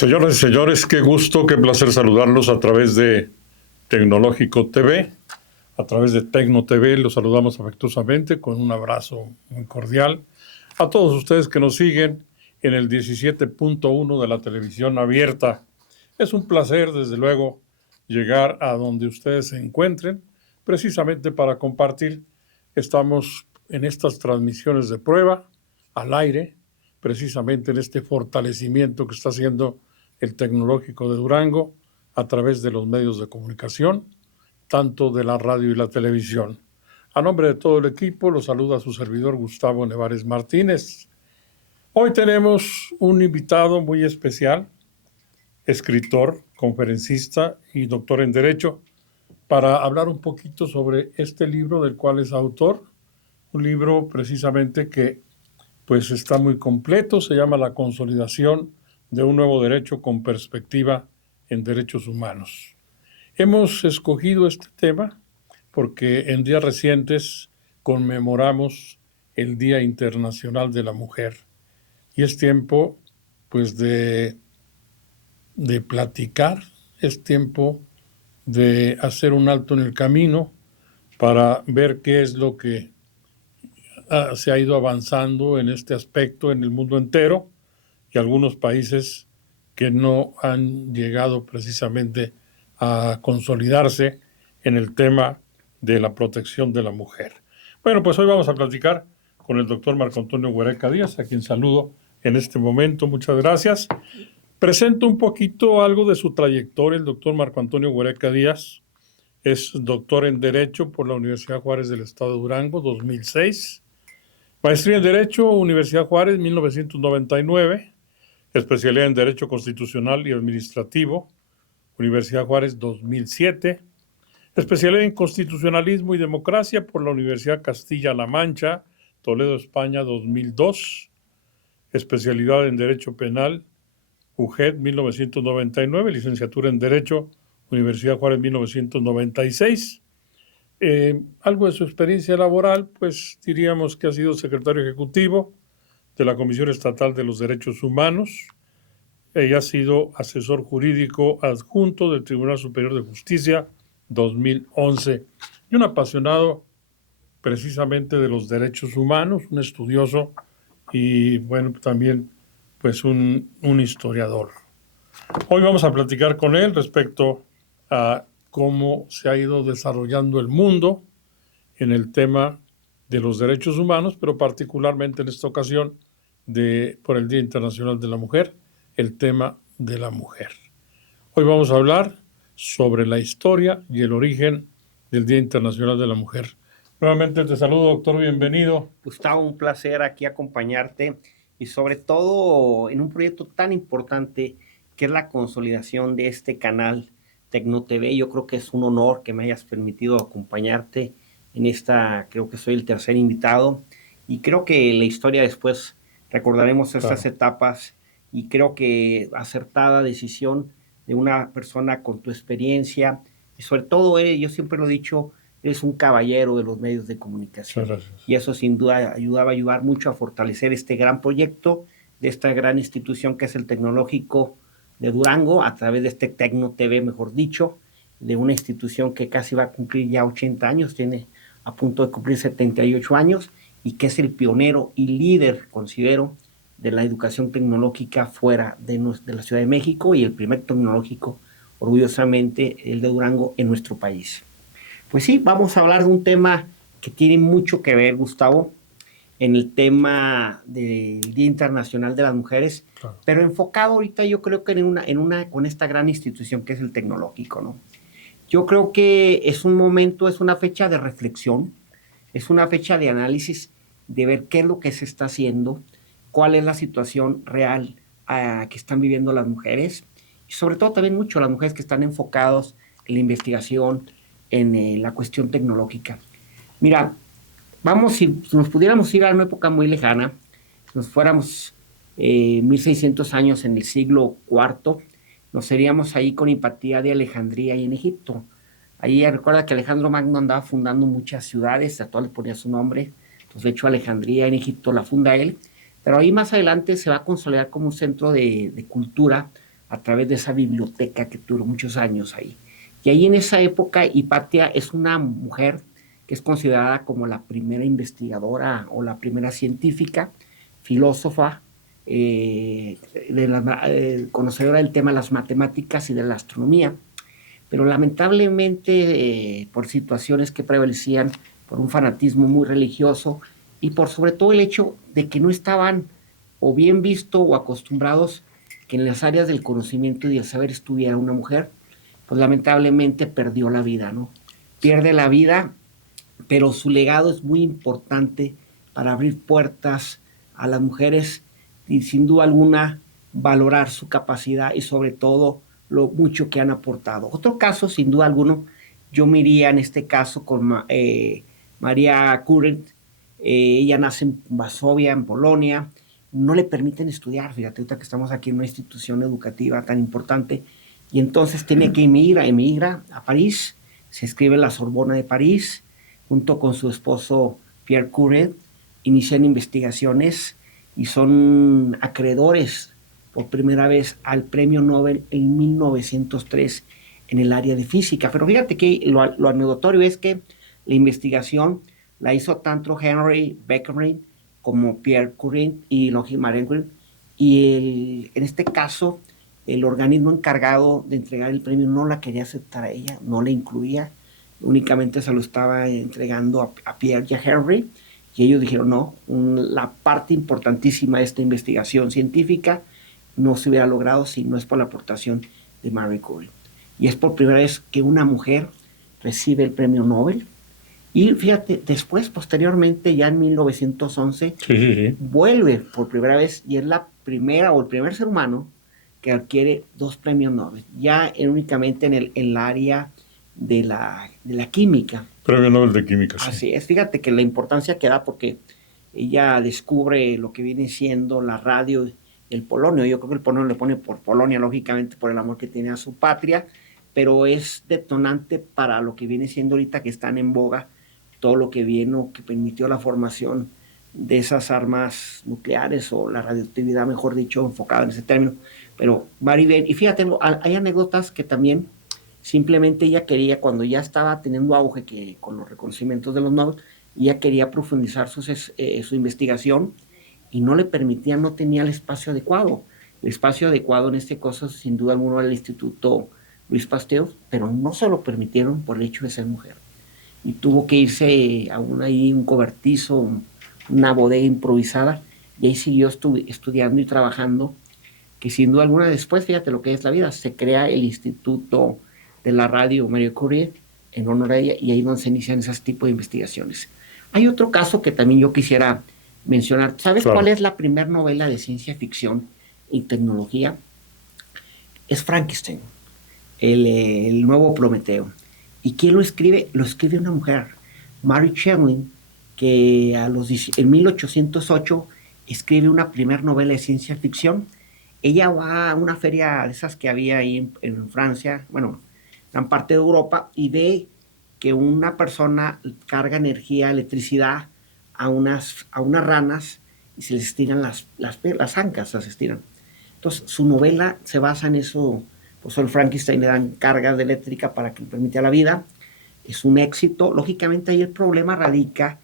Señoras y señores, qué gusto, qué placer saludarlos a través de Tecnológico TV, a través de Tecno TV. Los saludamos afectuosamente con un abrazo muy cordial a todos ustedes que nos siguen en el 17.1 de la televisión abierta. Es un placer, desde luego, llegar a donde ustedes se encuentren, precisamente para compartir. Estamos en estas transmisiones de prueba, al aire, precisamente en este fortalecimiento que está haciendo el Tecnológico de Durango a través de los medios de comunicación, tanto de la radio y la televisión. A nombre de todo el equipo, los saluda su servidor Gustavo Nevares Martínez. Hoy tenemos un invitado muy especial, escritor, conferencista y doctor en Derecho, para hablar un poquito sobre este libro del cual es autor, un libro precisamente que pues está muy completo, se llama La consolidación de un nuevo derecho con perspectiva en derechos humanos. Hemos escogido este tema porque en días recientes conmemoramos el Día Internacional de la Mujer y es tiempo pues de platicar, es tiempo de hacer un alto en el camino para ver qué es lo que se ha ido avanzando en este aspecto en el mundo entero y algunos países que no han llegado precisamente a consolidarse en el tema de la protección de la mujer. Bueno, pues hoy vamos a platicar con el doctor Marco Antonio Huereca Díaz, a quien saludo en este momento. Muchas gracias. Presento un poquito algo de su trayectoria. El doctor Marco Antonio Huereca Díaz es doctor en Derecho por la Universidad Juárez del Estado de Durango, 2006. Maestría en Derecho, Universidad Juárez, 1999. Especialidad en Derecho Constitucional y Administrativo, Universidad Juárez, 2007. Especialidad en Constitucionalismo y Democracia por la Universidad Castilla-La Mancha, Toledo, España, 2002. Especialidad en Derecho Penal, UJED, 1999. Licenciatura en Derecho, Universidad Juárez, 1996. Algo de su experiencia laboral, pues diríamos que ha sido secretario ejecutivo de la Comisión Estatal de los Derechos Humanos. Ella ha sido asesor jurídico adjunto del Tribunal Superior de Justicia 2011 y un apasionado precisamente de los derechos humanos, un estudioso y bueno, también pues un historiador. Hoy vamos a platicar con él respecto a cómo se ha ido desarrollando el mundo en el tema de los derechos humanos, pero particularmente en esta ocasión por el Día Internacional de la Mujer, el tema de la mujer. Hoy vamos a hablar sobre la historia y el origen del Día Internacional de la Mujer. Nuevamente te saludo, doctor, bienvenido. Gustavo, un placer aquí acompañarte y sobre todo en un proyecto tan importante que es la consolidación de este canal Tecno TV. Yo creo que es un honor que me hayas permitido acompañarte en esta, creo que soy el tercer invitado y creo que la historia después recordaremos estas etapas y creo que acertada decisión de una persona con tu experiencia y sobre todo, yo siempre lo he dicho, eres un caballero de los medios de comunicación. Y eso sin duda ayudaba a ayudar mucho a fortalecer este gran proyecto de esta gran institución que es el Tecnológico de Durango, a través de este Tecno TV, mejor dicho, de una institución que casi va a cumplir ya 80 años, tiene a punto de cumplir 78 años, y que es el pionero y líder, considero, de la educación tecnológica fuera de la Ciudad de México y el primer tecnológico, orgullosamente, el de Durango en nuestro país. Pues sí, vamos a hablar de un tema que tiene mucho que ver, Gustavo, en el tema del Día Internacional de las Mujeres, claro, pero enfocado ahorita yo creo que con esta gran institución que es el Tecnológico, ¿no? Yo creo que es un momento, es una fecha de reflexión, es una fecha de análisis, de ver qué es lo que se está haciendo, cuál es la situación real que están viviendo las mujeres, y sobre todo también mucho las mujeres que están enfocadas en la investigación, en la cuestión tecnológica. Mira, si nos pudiéramos ir a una época muy lejana, si nos fuéramos 1600 años en el siglo IV, nos iríamos ahí con Hipatia de Alejandría y en Egipto. Ahí recuerda que Alejandro Magno andaba fundando muchas ciudades, a todas le ponía su nombre. Entonces, de hecho, Alejandría en Egipto la funda él. Pero ahí más adelante se va a consolidar como un centro de cultura a través de esa biblioteca que duró muchos años ahí. Y ahí en esa época, Hipatia es una mujer que es considerada como la primera investigadora o la primera científica, filósofa, conocedora del tema de las matemáticas y de la astronomía, pero lamentablemente por situaciones que prevalecían, por un fanatismo muy religioso y por sobre todo el hecho de que no estaban o bien visto o acostumbrados que en las áreas del conocimiento y del saber estuviera una mujer, pues lamentablemente perdió la vida, ¿no? Pierde la vida, pero su legado es muy importante para abrir puertas a las mujeres y sin duda alguna valorar su capacidad y sobre todo lo mucho que han aportado. Otro caso, sin duda alguno, yo me iría en este caso con María Curie. Ella nace en Varsovia, en Polonia. No le permiten estudiar, fíjate, ahorita que estamos aquí en una institución educativa tan importante, y entonces tiene que emigra a París, se inscribe en la Sorbona de París, junto con su esposo Pierre Curie, inician investigaciones y son acreedores por primera vez al premio Nobel en 1903 en el área de física. Pero fíjate que lo anecdotario es que la investigación la hizo tanto Henry Becquerel como Pierre Curie y Marie Curie, y en este caso el organismo encargado de entregar el premio no la quería aceptar a ella, no la incluía, únicamente se lo estaba entregando a Pierre y a Henry, y ellos dijeron no, la parte importantísima de esta investigación científica no se hubiera logrado si no es por la aportación de Marie Curie. Y es por primera vez que una mujer recibe el premio Nobel. Y fíjate, después, posteriormente, ya en 1911, vuelve por primera vez y es la primera o el primer ser humano que adquiere 2 premios Nobel, ya únicamente en el área de la química. Premio Nobel de Química, sí. Así es, fíjate que la importancia que da porque ella descubre lo que viene siendo la radio, el polonio. Yo creo que el polonio le pone por Polonia, lógicamente, por el amor que tiene a su patria, pero es detonante para lo que viene siendo ahorita que están en boga todo lo que viene o que permitió la formación de esas armas nucleares o la radioactividad, mejor dicho, enfocada en ese término. Pero Maribel, y fíjate, hay anécdotas que también simplemente ella quería, cuando ya estaba teniendo auge que con los reconocimientos de los Nobel, ella quería profundizar su investigación y no le permitían, no tenía el espacio adecuado. El espacio adecuado en este caso, sin duda alguna, era el Instituto Luis Pasteur, pero no se lo permitieron por el hecho de ser mujer. Y tuvo que irse a un cobertizo, una bodega improvisada, y ahí siguió estudiando y trabajando, que sin duda alguna después, fíjate lo que es la vida, se crea el Instituto de la Radio Marie Curie en honor a ella, y ahí es donde se inician esos tipos de investigaciones. Hay otro caso que también yo quisiera mencionar. ¿Sabes cuál es la primera novela de ciencia ficción y tecnología? Es Frankenstein, el nuevo Prometeo. ¿Y quién lo escribe? Lo escribe una mujer, Mary Shelley, que en 1808 escribe una primera novela de ciencia ficción. Ella va a una feria de esas que había ahí en Francia, bueno, gran parte de Europa, y ve que una persona carga electricidad a unas ranas y se les estiran las ancas, se estiran. Entonces, su novela se basa en eso. Pues al Frankenstein le dan cargas de eléctrica para que le permita la vida. Es un éxito. Lógicamente ahí el problema radica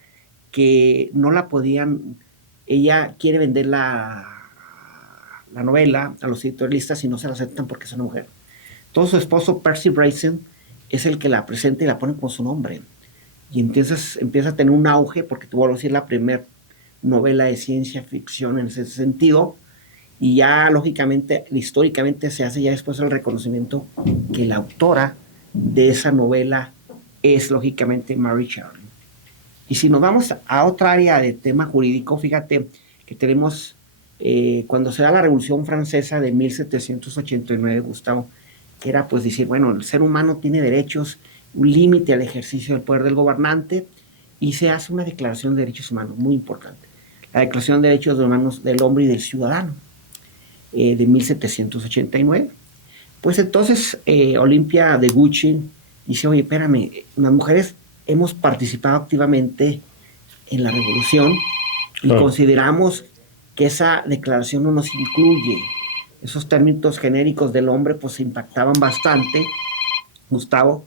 que no la podían, ella quiere vender la novela a los editorialistas y no se la aceptan porque es una mujer. Entonces su esposo Percy Bryson es el que la presenta y la pone con su nombre. Y entonces empieza a tener un auge porque tuvo que ser la primera novela de ciencia ficción en ese sentido. Y ya lógicamente, históricamente se hace ya después el reconocimiento que la autora de esa novela es lógicamente Mary Shelley. Y si nos vamos a otra área de tema jurídico, fíjate que tenemos cuando se da la Revolución Francesa de 1789, Gustavo, que era pues decir, bueno, el ser humano tiene derechos, un límite al ejercicio del poder del gobernante, y se hace una declaración de derechos humanos muy importante, la Declaración de Derechos Humanos del Hombre y del Ciudadano, de 1789. Pues entonces Olimpia de Gucci dice, oye, espérame, las mujeres hemos participado activamente en la revolución y consideramos que esa declaración no nos incluye. esos términos genéricos del hombre pues impactaban bastante, Gustavo,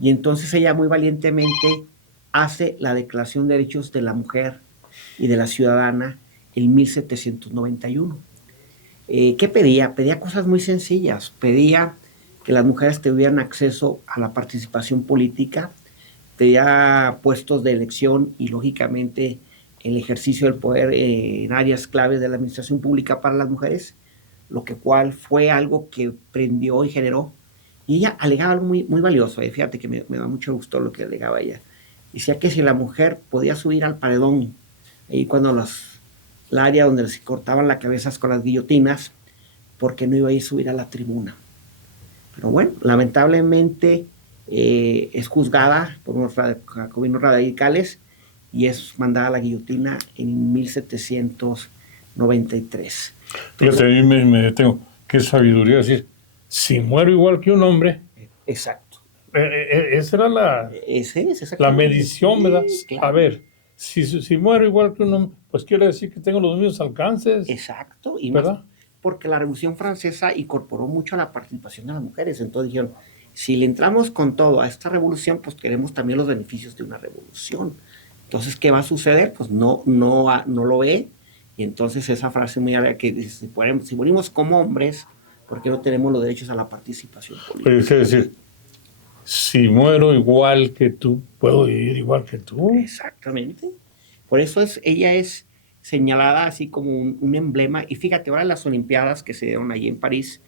y entonces ella muy valientemente hace la Declaración de Derechos de la Mujer y de la Ciudadana en 1791. ¿Qué pedía? Pedía cosas muy sencillas. Pedía que las mujeres tuvieran acceso a la participación política, pedía puestos de elección y, lógicamente, el ejercicio del poder en áreas claves de la administración pública para las mujeres, lo que cual fue algo que prendió y generó. Y ella alegaba algo muy, muy valioso. Fíjate que me da mucho gusto lo que alegaba ella. Decía que si la mujer podía subir al paredón, ahí cuando la área donde se cortaban las cabezas con las guillotinas, porque no iba a ir a subir a la tribuna. Pero bueno, lamentablemente es juzgada por unos jacobinos radicales y es mandada a la guillotina en 1793. Fíjate, ahí me detengo. Qué sabiduría decir, si muero igual que un hombre, Exacto. esa era la medición, ¿verdad? Sí, claro. A ver, si muero igual que un hombre, pues quiere decir que tengo los mismos alcances. Exacto, y ¿verdad? Más porque la Revolución Francesa incorporó mucho a la participación de las mujeres. Entonces dijeron, si le entramos con todo a esta revolución, pues queremos también los beneficios de una revolución. Entonces, ¿qué va a suceder? Pues no lo ve. Y entonces esa frase muy larga que dice, si morimos como hombres, ¿por qué no tenemos los derechos a la participación política? Pero es decir, si muero igual que tú, puedo vivir igual que tú. Exactamente. Por eso ella es señalada así como un emblema. Y fíjate, ahora las Olimpiadas que se dieron allí en París,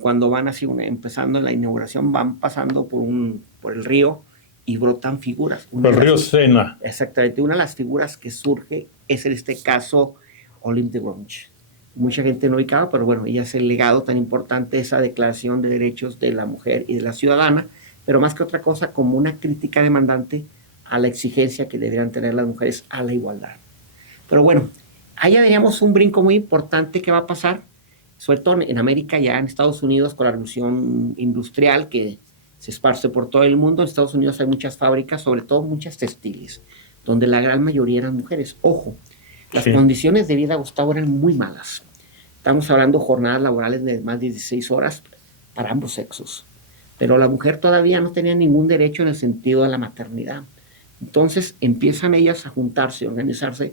cuando van así empezando la inauguración, van pasando por el río y brotan figuras. El río Sena. Exactamente. Una de las figuras que surge es en este caso Olympe de Gouges. Mucha gente no ubicaba, pero bueno, ella es el legado tan importante de esa Declaración de Derechos de la Mujer y de la Ciudadana, pero más que otra cosa como una crítica demandante a la exigencia que deberían tener las mujeres a la igualdad. Pero bueno, allá veríamos un brinco muy importante que va a pasar, sobre todo en América, ya en Estados Unidos, con la revolución industrial que se esparce por todo el mundo. En Estados Unidos hay muchas fábricas, sobre todo muchas textiles, donde la gran mayoría eran mujeres. Ojo, las condiciones de vida, Gustavo, eran muy malas. Estamos hablando de jornadas laborales de más de 16 horas para ambos sexos. Pero la mujer todavía no tenía ningún derecho en el sentido de la maternidad. Entonces empiezan ellas a juntarse, a organizarse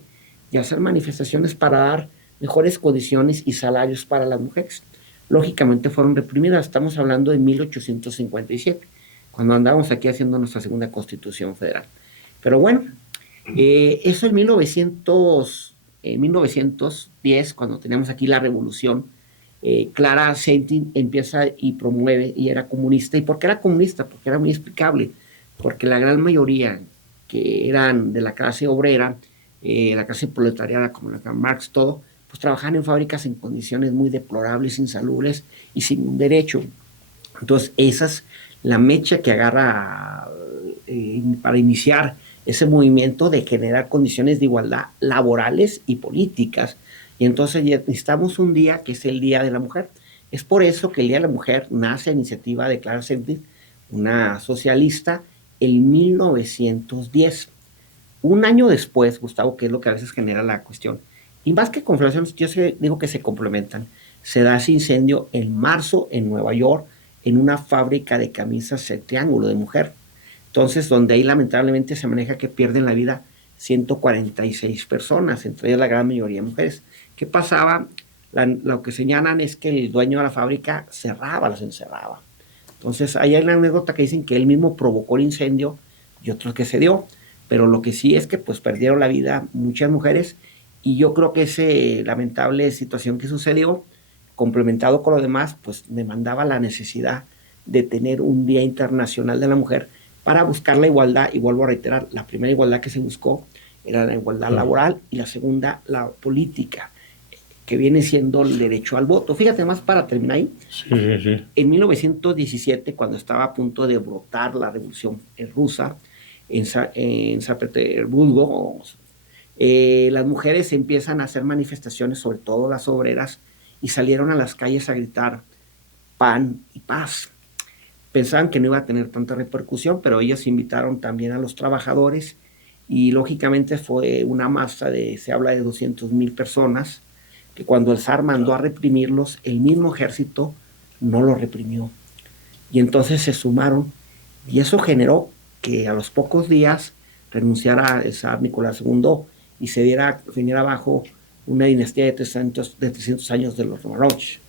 y a hacer manifestaciones para dar mejores condiciones y salarios para las mujeres. Lógicamente fueron reprimidas. Estamos hablando de 1857, cuando andábamos aquí haciendo nuestra segunda Constitución Federal. Pero bueno, eso en 1910, cuando teníamos aquí la Revolución, Clara Zetkin empieza y promueve, y era comunista. ¿Y por qué era comunista? Porque era muy explicable, porque la gran mayoría que eran de la clase obrera, la clase proletariada, como la Marx, todo, pues trabajaban en fábricas en condiciones muy deplorables, insalubres y sin un derecho. Entonces, esa es la mecha que agarra para iniciar ese movimiento de generar condiciones de igualdad laborales y políticas. Y entonces necesitamos un día que es el Día de la Mujer. Es por eso que el Día de la Mujer nace a iniciativa de Clara Zetkin, una socialista, en 1910. Un año después, Gustavo, que es lo que a veces genera la cuestión, y más que conflagraciones, yo digo que se complementan, se da ese incendio en marzo en Nueva York, en una fábrica de camisas de Triángulo de mujer. Entonces, donde ahí lamentablemente se maneja que pierden la vida 146 personas, entre ellas la gran mayoría mujeres. ¿Qué pasaba? Lo que señalan es que el dueño de la fábrica cerraba, las encerraba. Entonces, ahí hay una anécdota que dicen que él mismo provocó el incendio y otro que se dio. Pero lo que sí es que pues perdieron la vida muchas mujeres, y yo creo que esa lamentable situación que sucedió, complementado con lo demás, pues demandaba la necesidad de tener un Día Internacional de la Mujer para buscar la igualdad. Y vuelvo a reiterar, la primera igualdad que se buscó era la igualdad laboral, y la segunda, la política, que viene siendo el derecho al voto. Fíjate más para terminar ahí. Sí. En 1917, cuando estaba a punto de brotar la revolución rusa en San Petersburgo, las mujeres empiezan a hacer manifestaciones, sobre todo las obreras, y salieron a las calles a gritar pan y paz. Pensaban que no iba a tener tanta repercusión, pero ellos invitaron también a los trabajadores, y lógicamente fue una masa se habla de 200,000 personas, que cuando el zar mandó a reprimirlos, el mismo ejército no lo reprimió. Y entonces se sumaron, y eso generó que a los pocos días renunciara el zar Nicolás II y se viniera abajo una dinastía de 300 años de los Romanovich.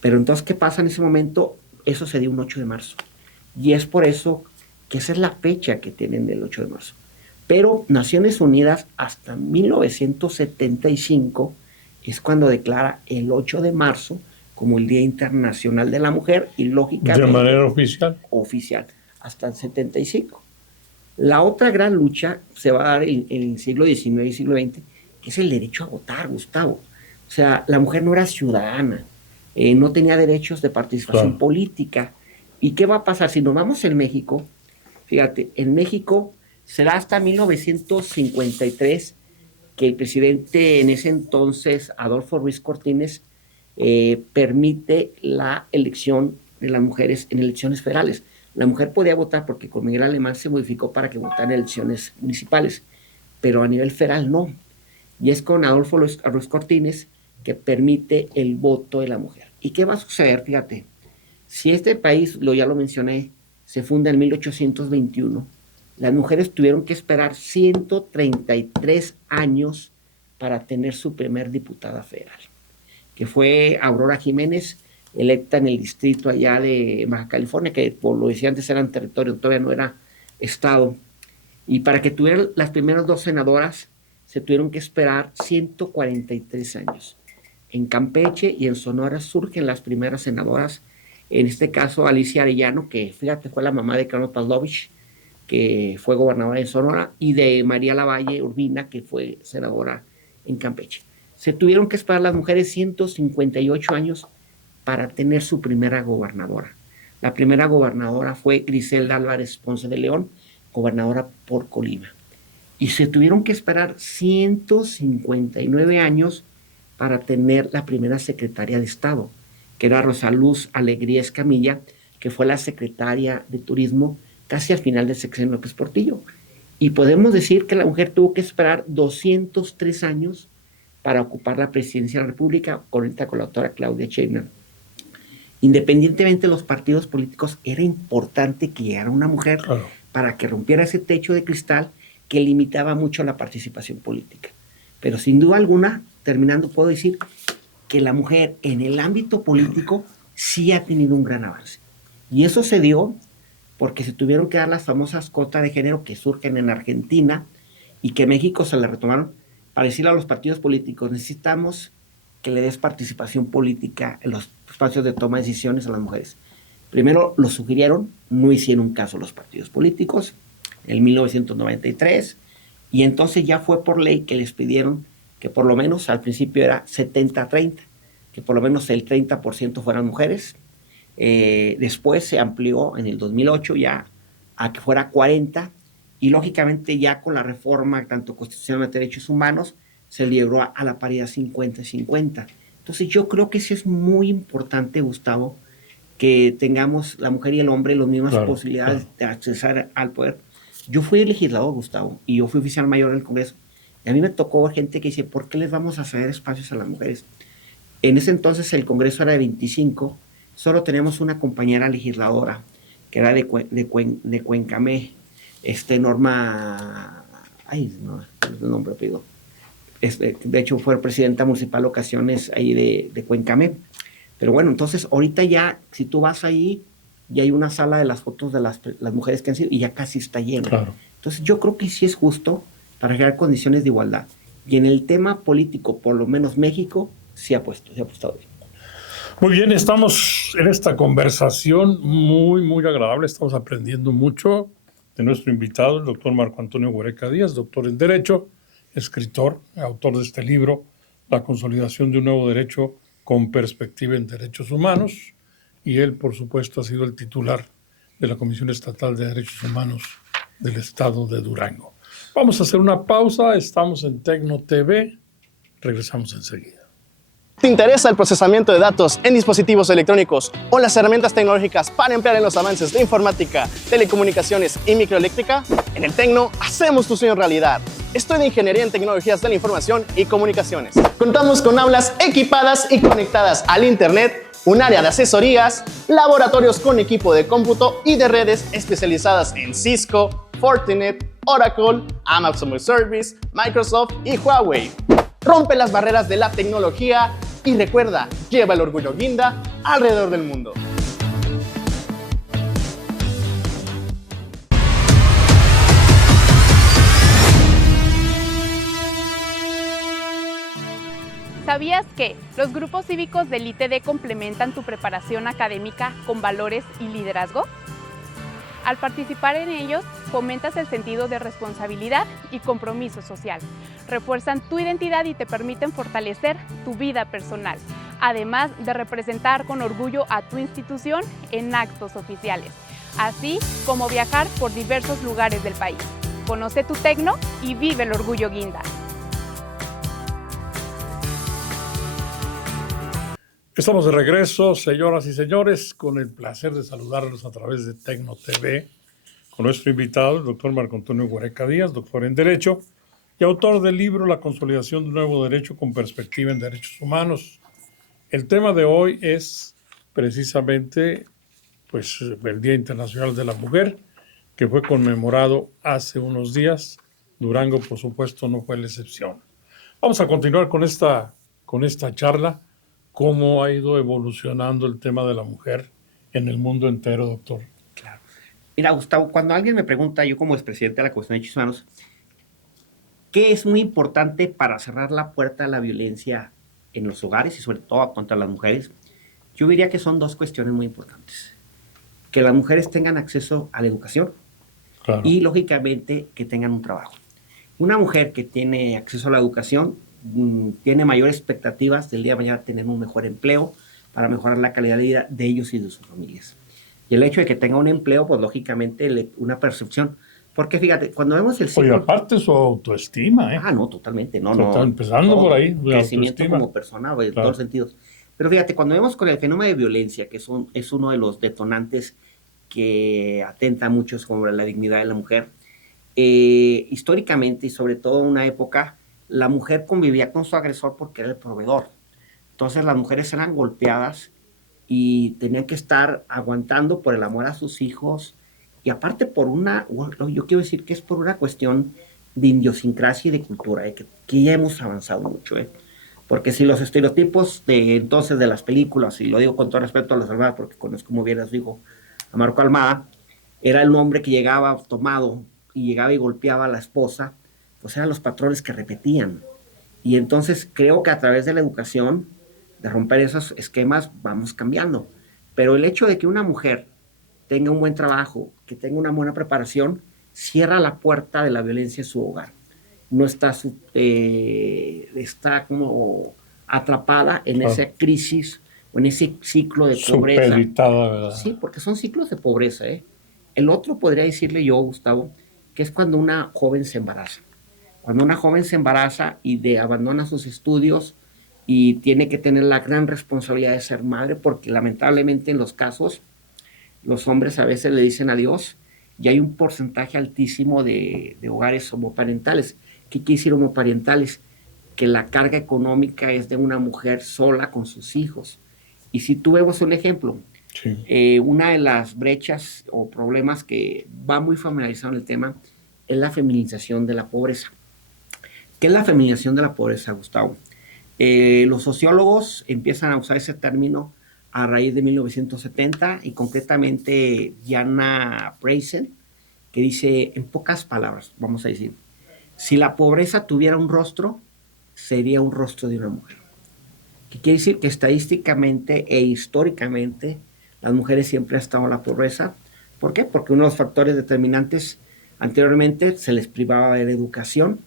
Pero entonces, ¿qué pasa en ese momento? Eso se dio un 8 de marzo. Y es por eso que esa es la fecha que tienen del 8 de marzo. Pero Naciones Unidas hasta 1975 es cuando declara el 8 de marzo como el Día Internacional de la Mujer y lógicamente... ¿De manera oficial? Oficial, hasta el 75. La otra gran lucha se va a dar en el siglo XIX y siglo XX, que es el derecho a votar, Gustavo. O sea, la mujer no era ciudadana, no tenía derechos de participación política. ¿Y qué va a pasar? Si nos vamos en México, fíjate, en México será hasta 1953 que el presidente en ese entonces, Adolfo Ruiz Cortines, permite la elección de las mujeres en elecciones federales. La mujer podía votar porque con Miguel Alemán se modificó para que votaran en elecciones municipales, pero a nivel federal no. Y es con Adolfo Ruiz Cortines que permite el voto de la mujer. ¿Y qué va a suceder? Fíjate, si este país, ya lo mencioné, se funda en 1821, las mujeres tuvieron que esperar 133 años para tener su primer diputada federal, que fue Aurora Jiménez, electa en el distrito allá de Baja California, que por lo decía antes eran territorio, todavía no era estado. Y para que tuvieran las primeras 2 senadoras, se tuvieron que esperar 143 años. En Campeche y en Sonora surgen las primeras senadoras, en este caso Alicia Arellano, que fíjate fue la mamá de Carlos Pavlovich, que fue gobernadora en Sonora, y de María Lavalle Urbina, que fue senadora en Campeche. Se tuvieron que esperar las mujeres 158 años para tener su primera gobernadora. La primera gobernadora fue Griselda Álvarez Ponce de León, gobernadora por Colima. Y se tuvieron que esperar 159 años para tener la primera secretaria de Estado, que era Rosa Luz Alegría Escamilla, que fue la secretaria de Turismo casi al final del sexenio López Portillo. Y podemos decir que la mujer tuvo que esperar 203 años para ocupar la presidencia de la República, con la doctora Claudia Sheinbaum. Independientemente de los partidos políticos, era importante que llegara una mujer para que rompiera ese techo de cristal que limitaba mucho la participación política. Pero sin duda alguna, terminando, puedo decir que la mujer en el ámbito político sí ha tenido un gran avance. Y eso se dio porque se tuvieron que dar las famosas cuotas de género que surgen en Argentina y que México se le retomaron para decirle a los partidos políticos: necesitamos que le des participación política en los espacios de toma de decisiones a las mujeres. Primero lo sugirieron, no hicieron caso los partidos políticos en 1993, y entonces ya fue por ley que les pidieron que por lo menos al principio era 70-30, que por lo menos el 30% fueran mujeres. Después se amplió en el 2008 ya a que fuera 40, y lógicamente ya con la reforma tanto constitucional de derechos humanos se llegó a la paridad 50-50. Entonces yo creo que sí es muy importante, Gustavo, que tengamos la mujer y el hombre las mismas posibilidades de acceder al poder. Yo fui legislador, Gustavo, y yo fui oficial mayor del Congreso, y a mí me tocó gente que dice: ¿por qué les vamos a ceder espacios a las mujeres? En ese entonces el Congreso era de 25, solo teníamos una compañera legisladora, que era de Cuencamé, Norma, no el nombre pido. De hecho fue presidenta municipal ocasiones ahí de Cuencamé. Pero bueno, entonces ahorita ya, si tú vas ahí, ya hay una sala de las fotos de las mujeres que han sido, y ya casi está llena. Entonces yo creo que sí es justo para crear condiciones de igualdad. Y en el tema político, por lo menos México, se ha apostado bien. Muy bien, estamos en esta conversación muy, muy agradable. Estamos aprendiendo mucho de nuestro invitado, el doctor Marco Antonio Huereca Díaz, doctor en Derecho, escritor, autor de este libro, La consolidación de un nuevo derecho con perspectiva en derechos humanos, y él, por supuesto, ha sido el titular de la Comisión Estatal de Derechos Humanos del Estado de Durango. Vamos a hacer una pausa, estamos en Tecno TV, regresamos enseguida. ¿Te interesa el procesamiento de datos en dispositivos electrónicos o las herramientas tecnológicas para emplear en los avances de informática, telecomunicaciones y microeléctrica? En el Tecno hacemos tu sueño realidad. Estudia Ingeniería en Tecnologías de la Información y Comunicaciones. Contamos con aulas equipadas y conectadas al Internet, un área de asesorías, laboratorios con equipo de cómputo y de redes especializadas en Cisco, Fortinet, Oracle, Amazon Web Service, Microsoft y Huawei. Rompe las barreras de la tecnología y recuerda, lleva el orgullo guinda alrededor del mundo. ¿Sabías que los grupos cívicos del ITD complementan tu preparación académica con valores y liderazgo? Al participar en ellos, fomentas el sentido de responsabilidad y compromiso social. Refuerzan tu identidad y te permiten fortalecer tu vida personal, además de representar con orgullo a tu institución en actos oficiales, así como viajar por diversos lugares del país. Conoce tu tecno y vive el orgullo guinda. Estamos de regreso, señoras y señores, con el placer de saludarlos a través de Tecno TV, con nuestro invitado, el doctor Marco Antonio Huereca Díaz, doctor en Derecho y autor del libro La consolidación de un nuevo derecho con perspectiva en derechos humanos. El tema de hoy es precisamente pues, el Día Internacional de la Mujer, que fue conmemorado hace unos días. Durango, por supuesto, no fue la excepción. Vamos a continuar con esta charla. ¿Cómo ha ido evolucionando el tema de la mujer en el mundo entero, doctor? Claro. Mira, Gustavo, cuando alguien me pregunta, yo como expresidente de la Comisión de Derechos Humanos, ¿qué es muy importante para cerrar la puerta a la violencia en los hogares y sobre todo contra las mujeres? Yo diría que son dos cuestiones muy importantes. Que las mujeres tengan acceso a la educación, claro, y lógicamente que tengan un trabajo. Una mujer que tiene acceso a la educación tiene mayores expectativas del día de mañana tener un mejor empleo para mejorar la calidad de vida de ellos y de sus familias. Y el hecho de que tenga un empleo, pues lógicamente una percepción. Porque fíjate, cuando vemos el ciclo... Oye, aparte su autoestima, ¿eh? Ah, no, totalmente. No, empezando por ahí. Crecimiento como persona, en claro, todos los sentidos. Pero fíjate, cuando vemos con el fenómeno de violencia, que es uno de los detonantes que atenta mucho sobre la dignidad de la mujer, históricamente y sobre todo en una época, la mujer convivía con su agresor porque era el proveedor. Entonces las mujeres eran golpeadas y tenían que estar aguantando por el amor a sus hijos y aparte yo quiero decir que es por una cuestión de idiosincrasia y de cultura, que ya hemos avanzado mucho. Porque si los estereotipos de entonces de las películas, y lo digo con todo respeto a los hermanos porque conozco muy bien a su hijo, a Marco Almada, era el hombre que llegaba tomado y llegaba y golpeaba a la esposa, pues eran los patrones que repetían. Y entonces creo que a través de la educación, de romper esos esquemas, vamos cambiando. Pero el hecho de que una mujer tenga un buen trabajo, que tenga una buena preparación, cierra la puerta de la violencia en su hogar. No está como atrapada en esa crisis o en ese ciclo de pobreza. Supeditada, ¿verdad? Sí, porque son ciclos de pobreza. El otro podría decirle yo, Gustavo, que es cuando una joven se embaraza. Cuando una joven se embaraza y abandona sus estudios y tiene que tener la gran responsabilidad de ser madre, porque lamentablemente en los casos los hombres a veces le dicen adiós y hay un porcentaje altísimo de hogares homoparentales. ¿Qué quiere decir homoparentales? Que la carga económica es de una mujer sola con sus hijos. Y si tú vemos un ejemplo, sí, una de las brechas o problemas que va muy familiarizado en el tema es la feminización de la pobreza. ¿Qué es la feminización de la pobreza, Gustavo? Los sociólogos empiezan a usar ese término a raíz de 1970 y concretamente Jana Preisen, que dice, en pocas palabras, vamos a decir, si la pobreza tuviera un rostro, sería un rostro de una mujer. ¿Qué quiere decir? Que estadísticamente e históricamente las mujeres siempre han estado en la pobreza. ¿Por qué? Porque uno de los factores determinantes anteriormente se les privaba de la educación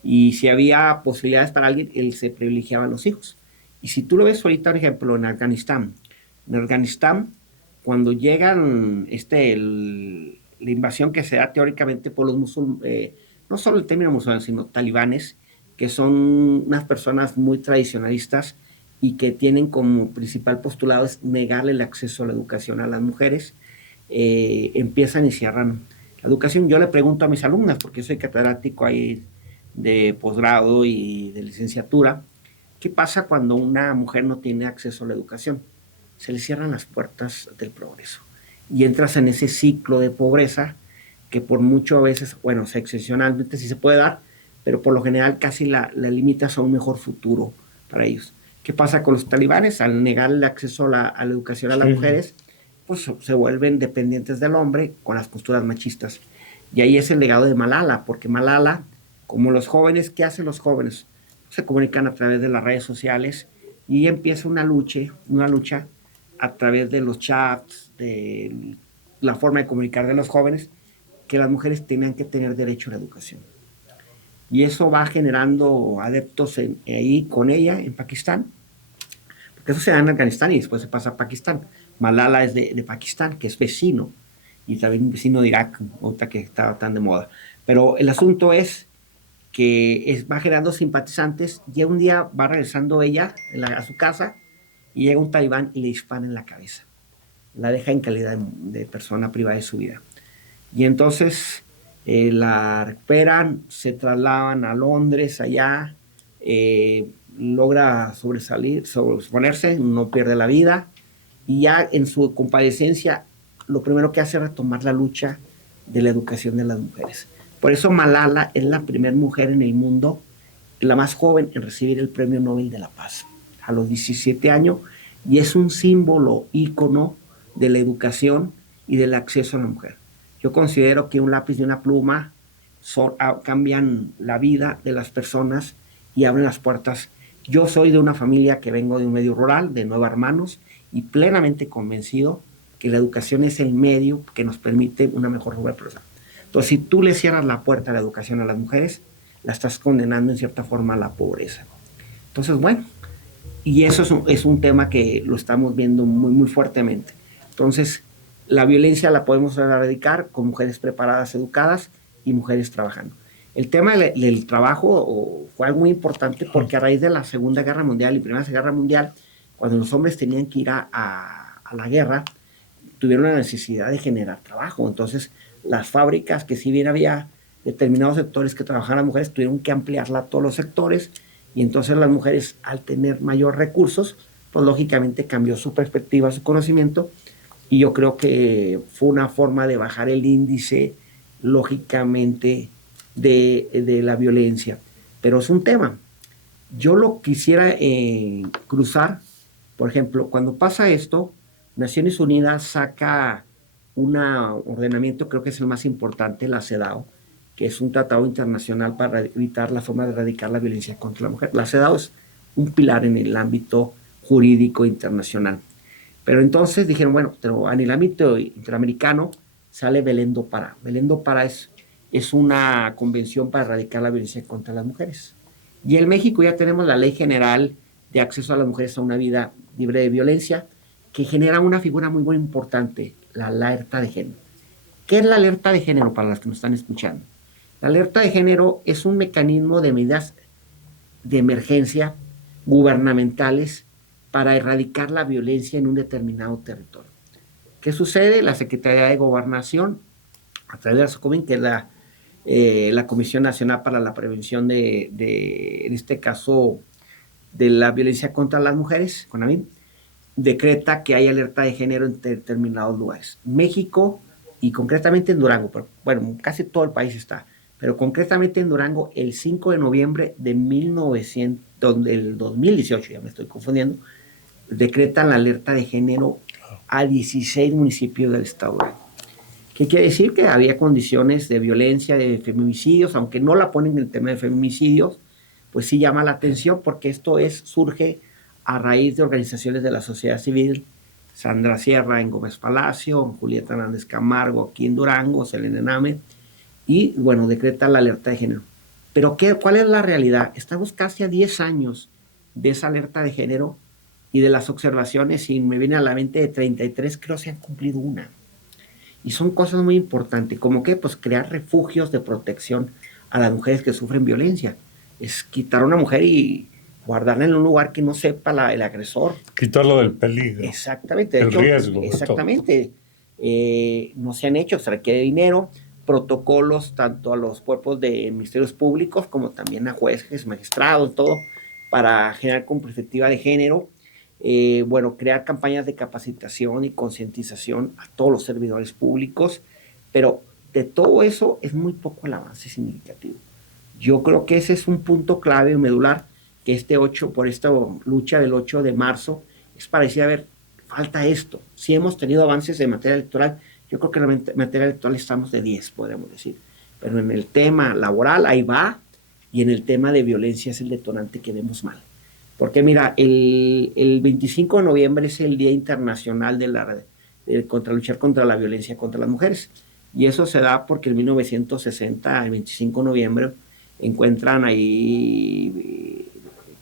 y si había posibilidades para alguien, él se privilegiaba a los hijos. Y si tú lo ves ahorita, por ejemplo, en Afganistán, cuando llegan la invasión que se da teóricamente por los musulmanes, no solo el término musulmanes, sino talibanes, que son unas personas muy tradicionalistas y que tienen como principal postulado es negarle el acceso a la educación a las mujeres, empiezan y cierran la educación. Yo le pregunto a mis alumnas, porque soy catedrático ahí de posgrado y de licenciatura. ¿Qué pasa cuando una mujer no tiene acceso a la educación? Se le cierran las puertas del progreso y entras en ese ciclo de pobreza que por mucho a veces, bueno, excepcionalmente sí se puede dar, pero por lo general casi la limitas a un mejor futuro para ellos. ¿Qué pasa con los talibanes? Al negar el acceso a la educación a las mujeres, pues se vuelven dependientes del hombre con las posturas machistas. Y ahí es el legado de Malala, porque Malala, como los jóvenes, ¿qué hacen los jóvenes? Se comunican a través de las redes sociales y empieza una lucha a través de los chats, de la forma de comunicar de los jóvenes, que las mujeres tenían que tener derecho a la educación. Y eso va generando adeptos ahí con ella en Pakistán, porque eso se da en Afganistán y después se pasa a Pakistán. Malala es de Pakistán, que es vecino, y también vecino de Irak, ahorita que está tan de moda. Pero el asunto es que va generando simpatizantes y un día va regresando ella a su casa y llega un talibán y le dispara en la cabeza. La deja en calidad de persona privada de su vida. Y entonces la recuperan, se trasladan a Londres, allá, logra sobreponerse, no pierde la vida, y ya en su compadecencia, lo primero que hace es retomar la lucha de la educación de las mujeres. Por eso Malala es la primera mujer en el mundo, la más joven en recibir el Premio Nobel de la Paz, a los 17 años, y es un símbolo, ícono de la educación y del acceso a la mujer. Yo considero que un lápiz y una pluma cambian la vida de las personas y abren las puertas. Yo soy de una familia que vengo de un medio rural, de 9 hermanos, y plenamente convencido que la educación es el medio que nos permite una mejor progresa. Entonces, si tú le cierras la puerta a la educación a las mujeres, la estás condenando en cierta forma a la pobreza. Entonces, bueno, y eso es un tema que lo estamos viendo muy, muy fuertemente. Entonces, la violencia la podemos erradicar con mujeres preparadas, educadas y mujeres trabajando. El tema del trabajo fue algo muy importante porque a raíz de la Segunda Guerra Mundial y Primera Guerra Mundial, cuando los hombres tenían que ir a la guerra, tuvieron la necesidad de generar trabajo. Entonces, las fábricas, que si bien había determinados sectores que trabajaban las mujeres, tuvieron que ampliarla a todos los sectores, y entonces las mujeres, al tener mayor recursos, pues lógicamente cambió su perspectiva, su conocimiento, y yo creo que fue una forma de bajar el índice, lógicamente, de la violencia. Pero es un tema. Yo lo quisiera cruzar, por ejemplo, cuando pasa esto, Naciones Unidas saca un ordenamiento, creo que es el más importante, la CEDAW, que es un tratado internacional para evitar la forma de erradicar la violencia contra la mujer. La CEDAW es un pilar en el ámbito jurídico internacional. Pero entonces dijeron, bueno, pero en el ámbito interamericano sale Belén do Pará. Belén do Pará es una convención para erradicar la violencia contra las mujeres. Y en México ya tenemos la Ley General de Acceso a las Mujeres a una Vida Libre de Violencia, que genera una figura muy, muy importante, la alerta de género. ¿Qué es la alerta de género para las que nos están escuchando? La alerta de género es un mecanismo de medidas de emergencia gubernamentales para erradicar la violencia en un determinado territorio. ¿Qué sucede? La Secretaría de Gobernación, a través de la SOCOMIN, que es la Comisión Nacional para la Prevención en este caso, de la violencia contra las mujeres, CONAVIM, decreta que hay alerta de género en determinados lugares. México, y concretamente en Durango, pero, bueno, casi todo el país está, pero concretamente en Durango, el 5 de noviembre de 2018, ya me estoy confundiendo, decretan la alerta de género a 16 municipios del estado de Durango. ¿Qué quiere decir? Que había condiciones de violencia, de feminicidios, aunque no la ponen en el tema de feminicidios, pues sí llama la atención porque esto surge a raíz de organizaciones de la sociedad civil, Sandra Sierra en Gómez Palacio, Julieta Hernández Camargo aquí en Durango, Selene Name, y bueno, decreta la alerta de género. Pero ¿cuál es la realidad? Estamos casi a 10 años de esa alerta de género y de las observaciones, y me viene a la mente de 33, creo se han cumplido una. Y son cosas muy importantes, como que pues crear refugios de protección a las mujeres que sufren violencia. Es quitar a una mujer y guardarla en un lugar que no sepa el agresor. Quitarlo del peligro. Exactamente. El riesgo. Exactamente. No se han hecho, se requiere dinero, protocolos tanto a los cuerpos de ministerios públicos como también a jueces, magistrados, todo, para generar con perspectiva de género. Bueno, crear campañas de capacitación y concientización a todos los servidores públicos, pero de todo eso es muy poco el avance significativo. Yo creo que ese es un punto clave o medular, que por esta lucha del 8 de marzo, es para decir, a ver, falta esto. Si hemos tenido avances en materia electoral, yo creo que en la materia electoral estamos de 10, podríamos decir. Pero en el tema laboral, ahí va, y en el tema de violencia es el detonante que vemos mal. Porque mira, el 25 de noviembre es el Día Internacional contra luchar contra la violencia contra las mujeres. Y eso se da porque en 1960, el 25 de noviembre, encuentran ahí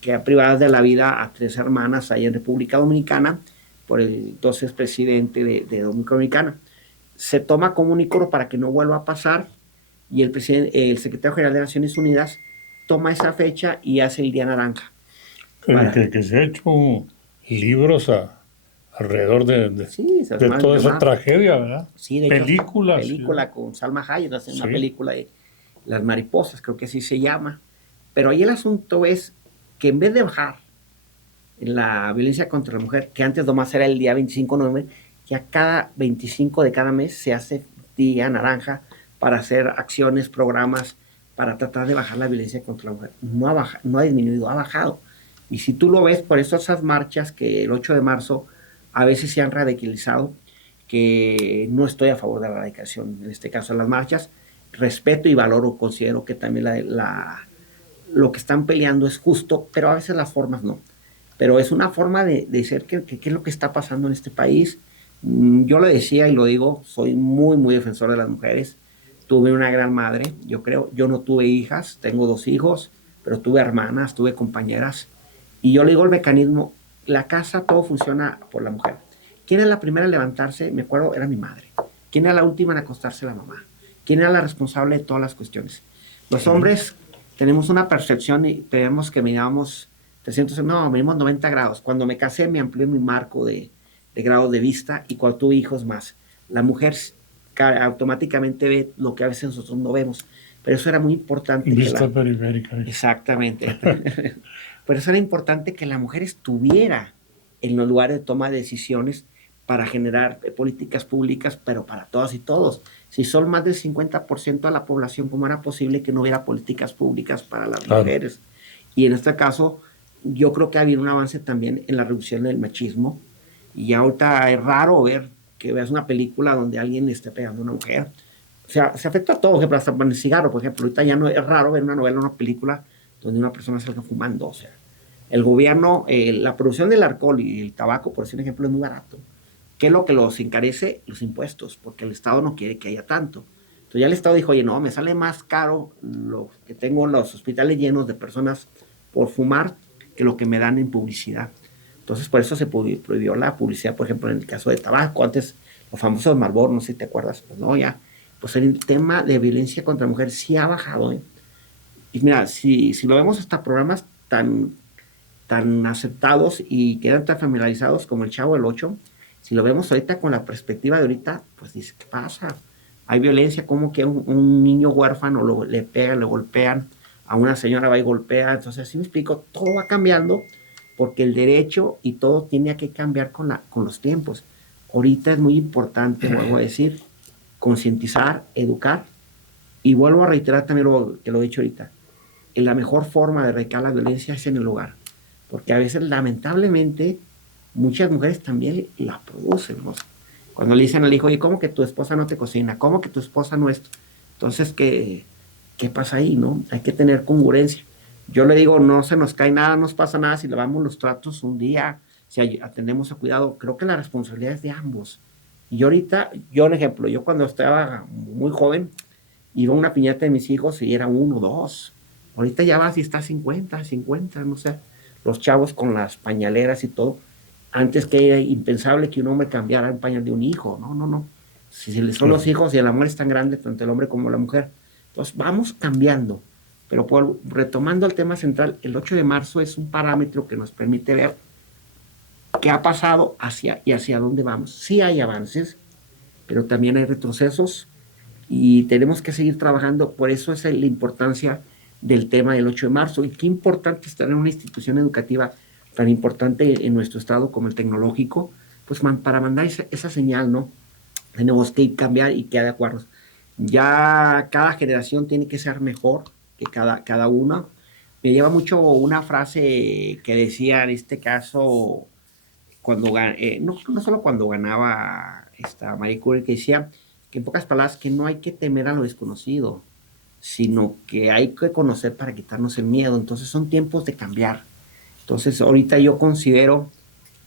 que privadas de la vida a 3 hermanas ahí en República Dominicana por el entonces presidente de Dominicana. Se toma como un ícono para que no vuelva a pasar, y el secretario general de Naciones Unidas toma esa fecha y hace el Día Naranja. Que se ha hecho libros alrededor de toda esa tragedia, ¿verdad? Sí, de películas. Película con Salma Hayek, hacen una película de Las Mariposas, creo que así se llama. Pero ahí el asunto es que en vez de bajar en la violencia contra la mujer, que antes nomás era el día 25 de noviembre, ya cada 25 de cada mes se hace Día Naranja para hacer acciones, programas, para tratar de bajar la violencia contra la mujer. No ha disminuido, ha bajado. Y si tú lo ves, por eso esas marchas que el 8 de marzo a veces se han radicalizado, que no estoy a favor de la radicalización, en este caso de las marchas, respeto y valoro, considero que también lo que están peleando es justo, pero a veces las formas no. Pero es una forma de ser qué es lo que está pasando en este país. Yo lo decía y lo digo, soy muy, muy defensor de las mujeres. Tuve una gran madre, yo creo. Yo no tuve hijas, tengo 2 hijos, pero tuve hermanas, tuve compañeras. Y yo le digo el mecanismo, la casa todo funciona por la mujer. ¿Quién era la primera en levantarse? Me acuerdo, era mi madre. ¿Quién era la última en acostarse? La mamá. ¿Quién era la responsable de todas las cuestiones? Los hombres tenemos una percepción y creemos que medimos 90 grados. Cuando me casé me amplié mi marco de grados de vista, y cuando tuve hijos más. La mujer automáticamente ve lo que a veces nosotros no vemos. Pero eso era muy importante. Vista periférica. Exactamente. Pero eso era importante que la mujer estuviera en los lugares de toma de decisiones para generar políticas públicas, pero para todas y todos. Si son más del 50% de la población, ¿cómo era posible que no hubiera políticas públicas para las mujeres? Y en este caso, yo creo que ha habido un avance también en la reducción del machismo. Y ahorita es raro ver que veas una película donde alguien esté pegando a una mujer. O sea, se afecta a todo, por ejemplo, hasta con el cigarro, por ejemplo. Ahorita ya no es raro ver una novela o una película donde una persona salga fumando. O sea, el gobierno, la producción del alcohol y el tabaco, por decir un ejemplo, es muy barato. ¿Qué es lo que los encarece? Los impuestos, porque el Estado no quiere que haya tanto. Entonces ya el Estado dijo, oye, no, me sale más caro lo que tengo los hospitales llenos de personas por fumar que lo que me dan en publicidad. Entonces por eso se prohibió la publicidad, por ejemplo, en el caso de tabaco. Antes los famosos Marlboro, no sé si te acuerdas, pues no, ya. Pues el tema de violencia contra mujeres sí ha bajado, ¿eh? Y mira, si lo vemos hasta programas tan aceptados y quedan tan familiarizados como el Chavo del 8, si lo vemos ahorita con la perspectiva de ahorita, pues dice, ¿qué pasa? Hay violencia, como que un niño huérfano le pegan, le golpean, a una señora va y golpea. Entonces, así me explico, todo va cambiando porque el derecho y todo tiene que cambiar con los tiempos. Ahorita es muy importante, vuelvo a decir, concientizar, educar, y vuelvo a reiterar también lo que lo he dicho ahorita. La mejor forma de erradicar la violencia es en el hogar, porque a veces, lamentablemente, muchas mujeres también la producen, ¿no? Cuando le dicen al hijo, oye, ¿cómo que tu esposa no te cocina? ¿Cómo que tu esposa no esto? Entonces, ¿qué pasa ahí, no? Hay que tener congruencia. Yo le digo, no se nos cae nada, no nos pasa nada si lavamos los tratos un día, si atendemos a cuidado. Creo que la responsabilidad es de ambos. Y ahorita, un ejemplo, yo cuando estaba muy joven, iba a una piñata de mis hijos y era 1, 2. Ahorita ya vas y está 50, no sé. Los chavos con las pañaleras y todo. Antes que era impensable que un hombre cambiara el pañal de un hijo. No. Si son los hijos y el amor es tan grande, tanto el hombre como la mujer. Entonces vamos cambiando. Pero retomando el tema central, el 8 de marzo es un parámetro que nos permite ver qué ha pasado y hacia dónde vamos. Sí hay avances, pero también hay retrocesos. y tenemos que seguir trabajando. Por eso es la importancia del tema del 8 de marzo y qué importante es tener una institución educativa tan importante en nuestro estado como el tecnológico, pues para mandar esa señal, ¿no? Tenemos que cambiar y que haya acuerdos. Ya cada generación tiene que ser mejor que cada una. Me lleva mucho una frase que decía en este caso, cuando no solo cuando ganaba Marie Curie, que decía que en pocas palabras que no hay que temer a lo desconocido, sino que hay que conocer para quitarnos el miedo. Entonces son tiempos de cambiar. Entonces ahorita yo considero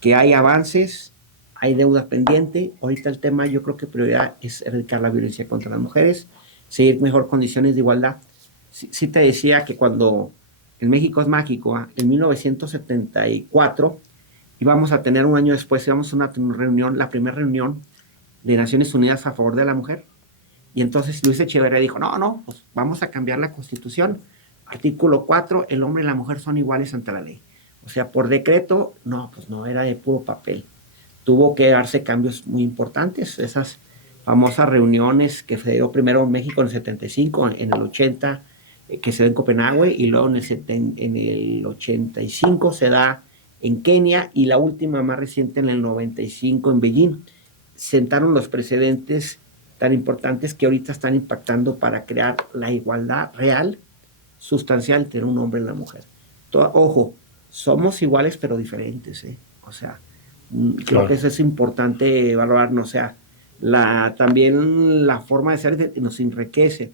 que hay avances, hay deuda pendiente. Ahorita el tema, yo creo que prioridad es erradicar la violencia contra las mujeres, seguir mejor condiciones de igualdad. Sí te decía que cuando el México es mágico, en 1974 íbamos a tener un año después, íbamos a una reunión, la primera reunión de Naciones Unidas a favor de la mujer. Y entonces Luis Echeverría dijo, no, pues vamos a cambiar la Constitución. Artículo 4, el hombre y la mujer son iguales ante la ley. O sea, por decreto, pues no, era de puro papel. Tuvo que darse cambios muy importantes. Esas famosas reuniones que se dio primero en México en el 75, en el 80, que se da en Copenhague, y luego en el 85 se da en Kenia, y la última más reciente en el 95 en Beijing. Sentaron los precedentes tan importantes que ahorita están impactando para crear la igualdad real, sustancial, entre un hombre y la mujer. Ojo, somos iguales pero diferentes, ¿eh? O sea, creo que eso es importante valorarnos. O sea, también la forma de ser nos enriquece.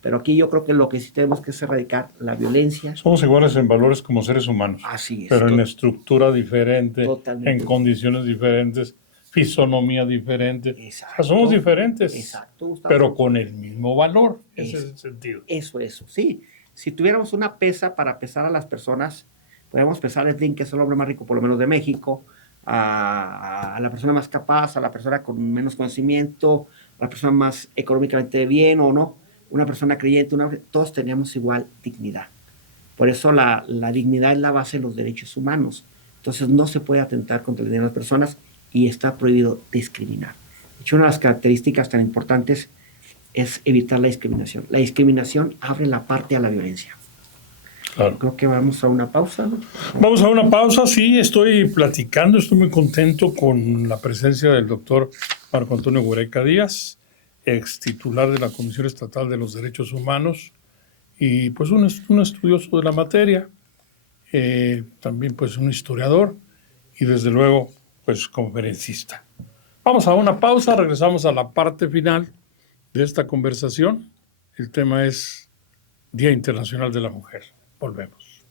Pero aquí yo creo que lo que sí tenemos que es erradicar la violencia. Somos iguales en valores como seres humanos. Así es. Pero en estructura diferente, Totalmente. en condiciones diferentes, fisonomía diferente. Exacto. O sea, somos diferentes. Exacto, Gustavo. Pero con el mismo valor. Ese es el sentido. Eso, sí. Si tuviéramos una pesa para pesar a las personas, podríamos pesar a Slim, que es el hombre más rico por lo menos de México, a la persona más capaz, a la persona con menos conocimiento, a la persona más económicamente bien o no, una persona creyente, todos teníamos igual dignidad. Por eso la dignidad es la base de los derechos humanos. Entonces no se puede atentar contra la dignidad de las personas y está prohibido discriminar. De hecho, una de las características tan importantes es evitar la discriminación. La discriminación abre la parte a la violencia. Claro. Creo que vamos a una pausa, ¿no? Vamos a una pausa, sí, estoy muy contento con la presencia del doctor Marco Antonio Huereca Díaz, ex titular de la Comisión Estatal de los Derechos Humanos y pues un estudioso de la materia, también pues un historiador y desde luego pues conferencista. Vamos a una pausa, regresamos a la parte final de esta conversación. El tema es Día Internacional de la Mujer. Volvemos.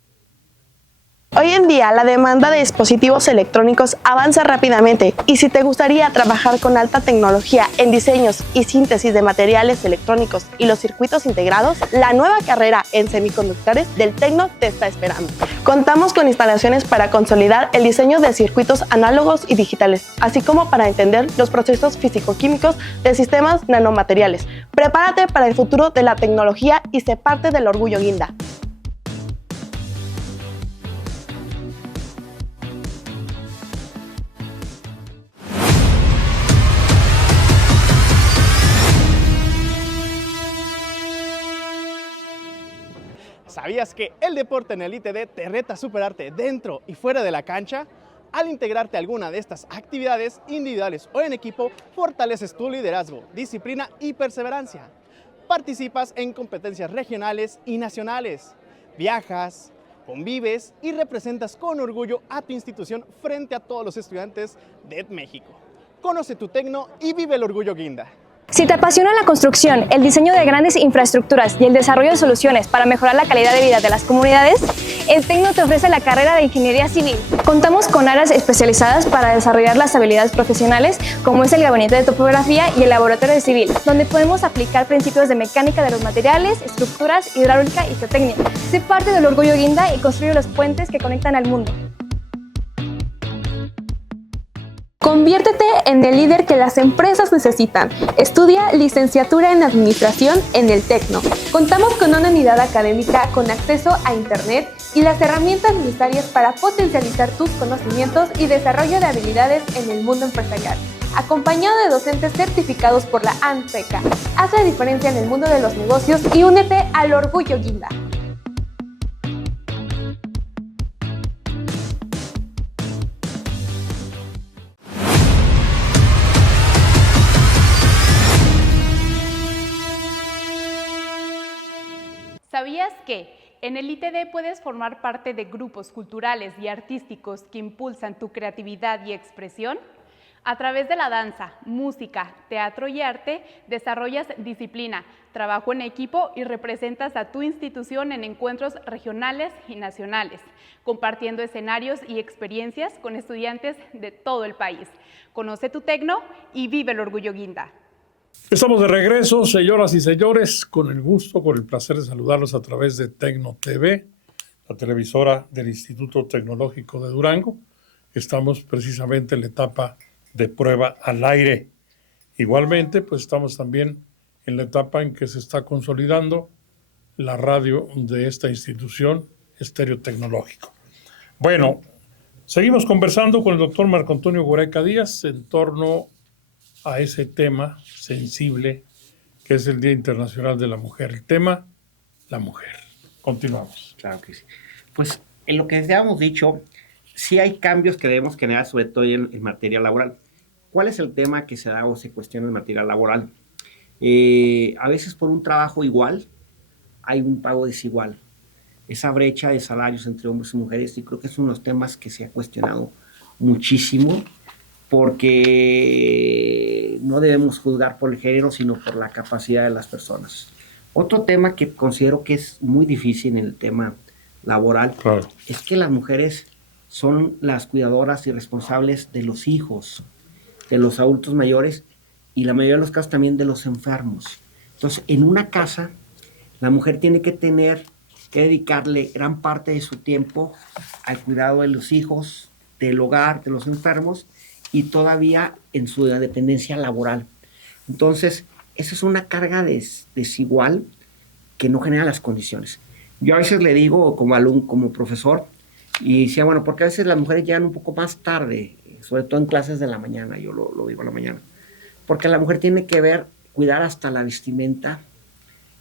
Hoy en día la demanda de dispositivos electrónicos avanza rápidamente y si te gustaría trabajar con alta tecnología en diseños y síntesis de materiales electrónicos y los circuitos integrados, la nueva carrera en semiconductores del Tecno te está esperando. Contamos con instalaciones para consolidar el diseño de circuitos análogos y digitales, así como para entender los procesos físico-químicos de sistemas nanomateriales. Prepárate para el futuro de la tecnología y sé parte del orgullo Guinda. ¿Sabías que el deporte en el ITD te reta a superarte dentro y fuera de la cancha? Al integrarte a alguna de estas actividades, individuales o en equipo, fortaleces tu liderazgo, disciplina y perseverancia. Participas en competencias regionales y nacionales. Viajas, convives y representas con orgullo a tu institución frente a todos los estudiantes de México. Conoce tu Tecno y vive el orgullo Guinda. Si te apasiona la construcción, el diseño de grandes infraestructuras y el desarrollo de soluciones para mejorar la calidad de vida de las comunidades, el Tecno te ofrece la carrera de Ingeniería Civil. Contamos con áreas especializadas para desarrollar las habilidades profesionales, como es el gabinete de topografía y el laboratorio de civil, donde podemos aplicar principios de mecánica de los materiales, estructuras, hidráulica y geotecnia. Sé parte del orgullo Guinda y construye los puentes que conectan al mundo. Conviértete en el líder que las empresas necesitan. Estudia licenciatura en Administración en el Tecno. Contamos con una unidad académica con acceso a Internet y las herramientas necesarias para potencializar tus conocimientos y desarrollo de habilidades en el mundo empresarial. acompañado de docentes certificados por la ANPECA. Haz la diferencia en el mundo de los negocios y únete al Orgullo Guinda. ¿Sabías que en el ITD puedes formar parte de grupos culturales y artísticos que impulsan tu creatividad y expresión? A través de la danza, música, teatro y arte, desarrollas disciplina, trabajo en equipo y representas a tu institución en encuentros regionales y nacionales, compartiendo escenarios y experiencias con estudiantes de todo el país. Conoce tu tecno y vive el Orgullo Guinda. Estamos de regreso, señoras y señores, con el gusto, con el placer de saludarlos a través de Tecno TV, la televisora del Instituto Tecnológico de Durango. Estamos precisamente en la etapa de prueba al aire. Igualmente, pues estamos también en la etapa en que se está consolidando la radio de esta institución, Estéreo Tecnológico. Bueno, seguimos conversando con el doctor Marco Antonio Guareca Díaz en torno a ese tema sensible que es el Día Internacional de la Mujer. El tema, la mujer. Continuamos. Claro que sí. Pues en lo que ya hemos dicho, sí hay cambios que debemos generar, sobre todo en materia laboral. ¿Cuál es el tema que se da o se cuestiona en materia laboral? A veces por un trabajo igual hay un pago desigual. Esa brecha de salarios entre hombres y mujeres, y creo que es uno de los temas que se ha cuestionado muchísimo, porque no debemos juzgar por el género, sino por la capacidad de las personas. Otro tema que considero que es muy difícil en el tema laboral, claro, es que las mujeres son las cuidadoras y responsables de los hijos, de los adultos mayores y la mayoría de los casos también de los enfermos. Entonces, en una casa, la mujer tiene que dedicarle gran parte de su tiempo al cuidado de los hijos, del hogar, de los enfermos, y todavía en su dependencia laboral. Entonces, esa es una carga desigual que no genera las condiciones. Yo a veces le digo como alumno, como profesor, y decía, bueno, porque a veces las mujeres llegan un poco más tarde, sobre todo en clases de la mañana, yo lo digo a la mañana, porque la mujer tiene que cuidar hasta la vestimenta,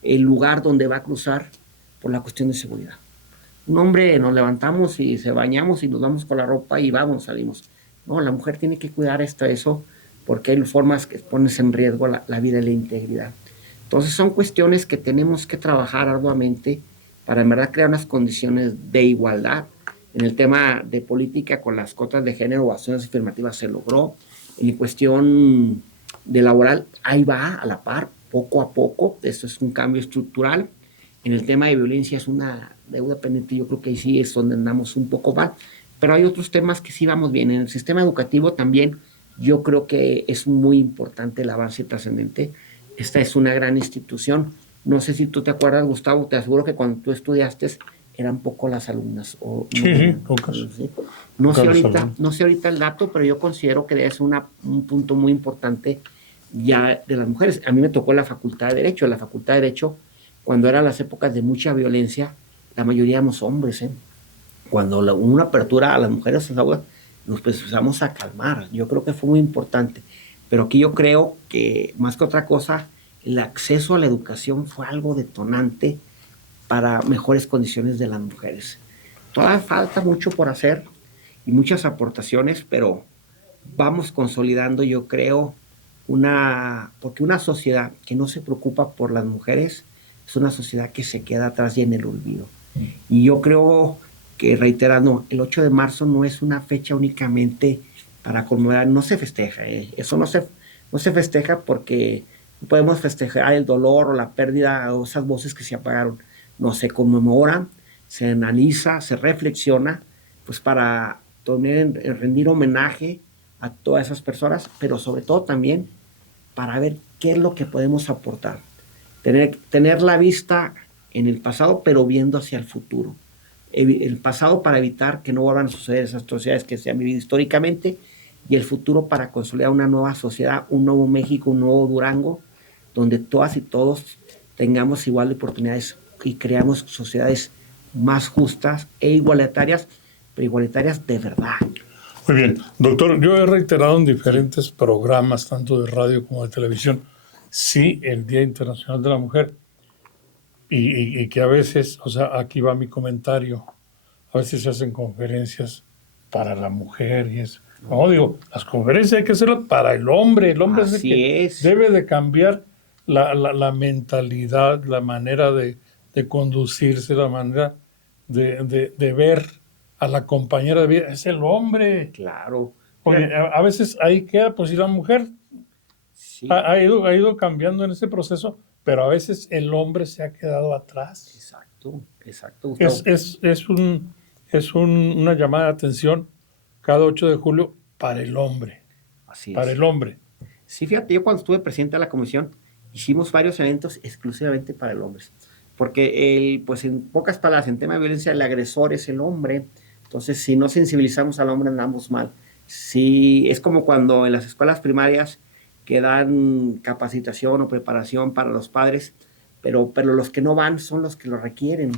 el lugar donde va a cruzar por la cuestión de seguridad. Un hombre nos levantamos y se bañamos y nos vamos con la ropa y salimos. No, la mujer tiene que cuidar eso porque hay formas que ponen en riesgo la vida y la integridad. Entonces son cuestiones que tenemos que trabajar arduamente para en verdad crear unas condiciones de igualdad. En el tema de política con las cuotas de género o acciones afirmativas se logró. En cuestión de laboral, ahí va a la par, poco a poco. Eso es un cambio estructural. En el tema de violencia es una deuda pendiente. Yo creo que ahí sí es donde andamos un poco mal. Pero hay otros temas que sí vamos bien. En el sistema educativo también yo creo que es muy importante el avance trascendente. Esta es una gran institución. No sé si tú te acuerdas, Gustavo, te aseguro que cuando tú estudiaste eran poco las alumnas. Pocas. ¿Sí? No sé ahorita el dato, pero yo considero que es un punto muy importante ya de las mujeres. A mí me tocó la Facultad de Derecho. La Facultad de Derecho, cuando eran las épocas de mucha violencia, la mayoría éramos hombres, Cuando hubo una apertura a las mujeres, nos empezamos a calmar. Yo creo que fue muy importante. Pero aquí yo creo que, más que otra cosa, el acceso a la educación fue algo detonante para mejores condiciones de las mujeres. Todavía falta mucho por hacer y muchas aportaciones, pero vamos consolidando, yo creo, porque una sociedad que no se preocupa por las mujeres es una sociedad que se queda atrás y en el olvido. Y yo creo que, reiterando, el 8 de marzo no es una fecha únicamente para conmemorar, no se festeja, eso no se festeja porque podemos festejar el dolor o la pérdida o esas voces que se apagaron. No, se conmemora, se analiza, se reflexiona, pues para rendir homenaje a todas esas personas, pero sobre todo también para ver qué es lo que podemos aportar. Tener la vista en el pasado, pero viendo hacia el futuro. El pasado para evitar que no vuelvan a suceder esas atrocidades que se han vivido históricamente, y el futuro para consolidar una nueva sociedad, un nuevo México, un nuevo Durango, donde todas y todos tengamos igual de oportunidades y creamos sociedades más justas e igualitarias, pero igualitarias de verdad. Muy bien. Doctor, yo he reiterado en diferentes programas, tanto de radio como de televisión, sí, el Día Internacional de la Mujer, y que a veces, o sea, aquí va mi comentario, a veces se hacen conferencias para la mujer y eso. No, digo, las conferencias hay que hacerlas para el hombre es el Así que es. debe de cambiar la mentalidad, la manera de conducirse, la manera de ver a la compañera de vida. Es el hombre. Claro. Oye, a veces ahí queda, pues, y la mujer Sí, ha ido cambiando en ese proceso, pero a veces el hombre se ha quedado atrás. exacto, Gustavo. Una llamada de atención cada 8 de julio para el hombre, Así para es. el hombre. Sí, fíjate, yo cuando estuve presidente de la comisión, hicimos varios eventos exclusivamente para el hombre. Porque, pues en pocas palabras, en tema de violencia, el agresor es el hombre. Entonces, si no sensibilizamos al hombre, andamos mal. Sí, es como cuando en las escuelas primarias que dan capacitación o preparación para los padres, pero los que no van son los que lo requieren.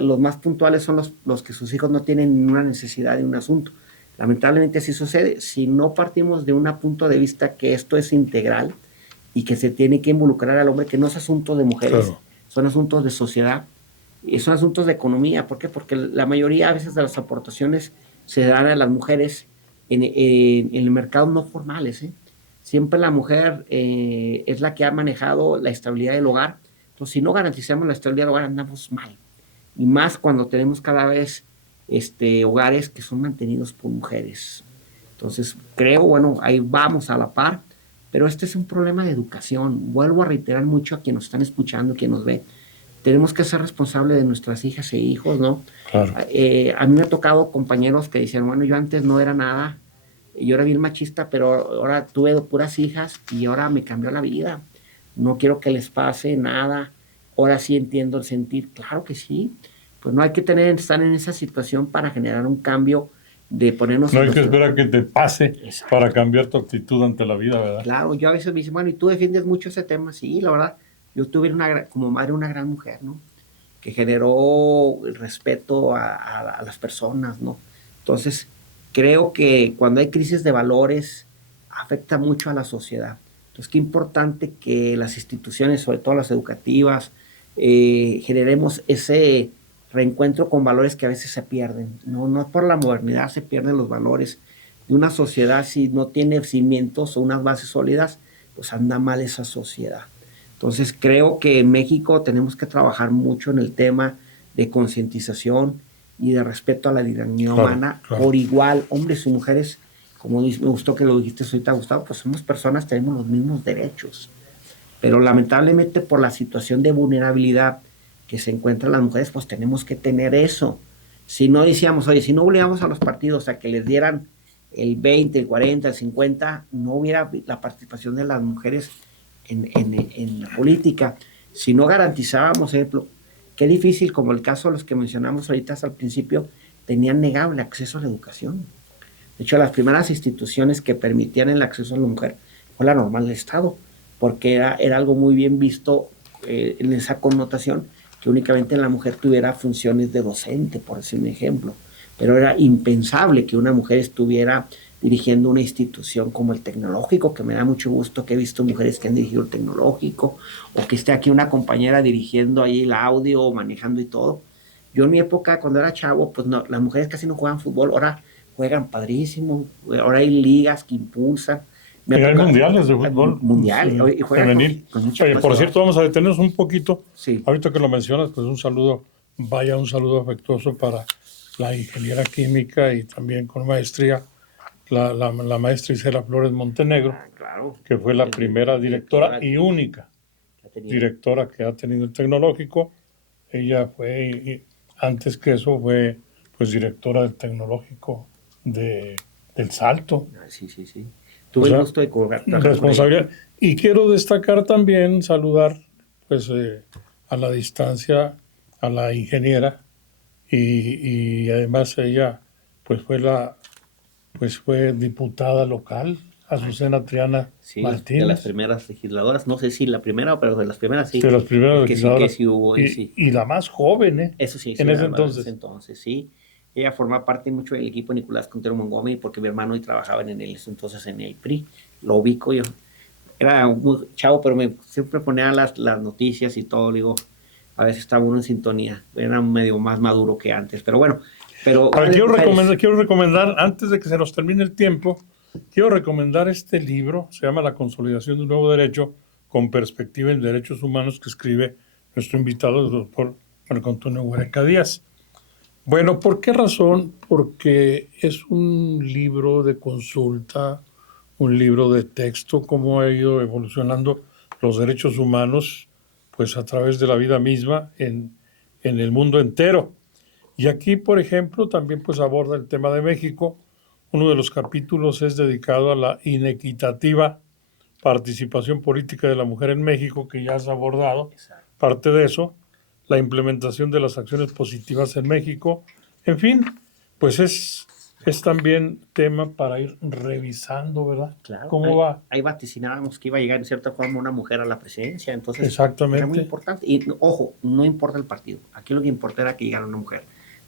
Los más puntuales son los que sus hijos no tienen ninguna necesidad de un asunto. Lamentablemente así sucede. Si no partimos de un punto de vista que esto es integral y que se tiene que involucrar al hombre, que no es asunto de mujeres, Claro. son asuntos de sociedad y son asuntos de economía. ¿Por qué? Porque la mayoría a veces de las aportaciones se dan a las mujeres en el mercado no formales. Siempre la mujer es la que ha manejado la estabilidad del hogar. Entonces, si no garantizamos la estabilidad del hogar, andamos mal. Y más cuando tenemos cada vez hogares que son mantenidos por mujeres. Entonces, creo, bueno, ahí vamos a la par, pero este es un problema de educación. Vuelvo a reiterar mucho a quienes nos están escuchando, quien nos ve. Tenemos que ser responsables de nuestras hijas e hijos, ¿no? Claro. A mí me ha tocado compañeros que dicen, bueno, yo antes no era nada, yo era bien machista, pero ahora tuve puras hijas y ahora me cambió la vida. No quiero que les pase nada. Ahora sí entiendo el sentir. Claro que sí. Pues no hay que estar en esa situación para generar un cambio de ponernos... No hay que esperar a que te pase Exacto. para cambiar tu actitud ante la vida, ¿verdad? Claro, yo a veces me dicen, bueno, ¿y tú defiendes mucho ese tema? Sí, la verdad, yo tuve como madre una gran mujer, ¿no? Que generó el respeto a las personas, ¿no? Entonces, creo que cuando hay crisis de valores, afecta mucho a la sociedad. Entonces, qué importante que las instituciones, sobre todo las educativas, generemos ese reencuentro con valores que a veces se pierden. No por la modernidad se pierden los valores de una sociedad. Si no tiene cimientos o unas bases sólidas, pues anda mal esa sociedad. Entonces creo que en México tenemos que trabajar mucho en el tema de concientización y de respeto a la dignidad humana por igual, hombres y mujeres. Como me gustó que lo dijiste ahorita, Gustavo, pues somos personas, tenemos los mismos derechos. Pero lamentablemente por la situación de vulnerabilidad que se encuentran las mujeres, pues tenemos que tener eso. Si no decíamos, oye, si no obligamos a los partidos a que les dieran el 20, el 40, el 50, no hubiera la participación de las mujeres en la política. Si no garantizábamos, ejemplo, qué difícil, como el caso de los que mencionamos ahorita al principio, tenían negado el acceso a la educación. De hecho, las primeras instituciones que permitían el acceso a la mujer fue la normal del Estado, porque era algo muy bien visto en esa connotación, que únicamente la mujer tuviera funciones de docente, por decir un ejemplo. Pero era impensable que una mujer estuviera dirigiendo una institución como el Tecnológico, que me da mucho gusto que he visto mujeres que han dirigido el Tecnológico, o que esté aquí una compañera dirigiendo ahí el audio, manejando y todo. Yo en mi época, cuando era chavo, pues no, las mujeres casi no juegan fútbol, ahora juegan padrísimo, ahora hay ligas que impulsan. Hay mundiales de fútbol. Mundial, y juegan femenil. con mucha Oye, por pasión. cierto, vamos a detenernos un poquito. Sí. Ahorita que lo mencionas, pues un saludo afectuoso para la ingeniera química y también con maestría, la maestra Isela Flores Montenegro, Claro. que fue la primera directora y única directora que ha tenido el Tecnológico. Ella fue, antes que eso, fue pues directora del Tecnológico del Salto. Sí. Tuve el gusto de colgar. Responsabilidad. Y quiero destacar también, saludar pues a la distancia a la ingeniera y además ella pues fue diputada local, Azucena Triana Martínez. De las primeras legisladoras, no sé si la primera, pero de las primeras sí. De las primeras que legisladoras. Sí hubo, y la más joven, Eso sí, en ese entonces, sí. ella formaba parte mucho del equipo de Nicolás Quintero Montgomery, porque mi hermano hoy trabajaba en el, entonces en el PRI, lo ubico yo. Era un chavo, pero siempre ponía las noticias y todo, digo, a veces estaba uno en sintonía, era medio más maduro que antes, pero bueno. Pero quiero recomendar, antes de que se nos termine el tiempo, quiero recomendar este libro, se llama La consolidación de un nuevo derecho con perspectiva en derechos humanos, que escribe nuestro invitado, el doctor Marco Antonio Huereca Díaz. Bueno, ¿por qué razón? Porque es un libro de consulta, un libro de texto, cómo ha ido evolucionando los derechos humanos, pues a través de la vida misma en el mundo entero. Y aquí, por ejemplo, también pues aborda el tema de México. Uno de los capítulos es dedicado a la inequitativa participación política de la mujer en México, que ya has abordado. Parte de eso, la implementación de las acciones positivas en México. En fin, pues es también tema para ir revisando, ¿verdad? Claro, ¿Cómo va? Ahí vaticinábamos que iba a llegar en cierta forma una mujer a la presidencia, entonces Exactamente. era muy importante. Y ojo, no importa el partido, aquí lo que importa era que llegara una mujer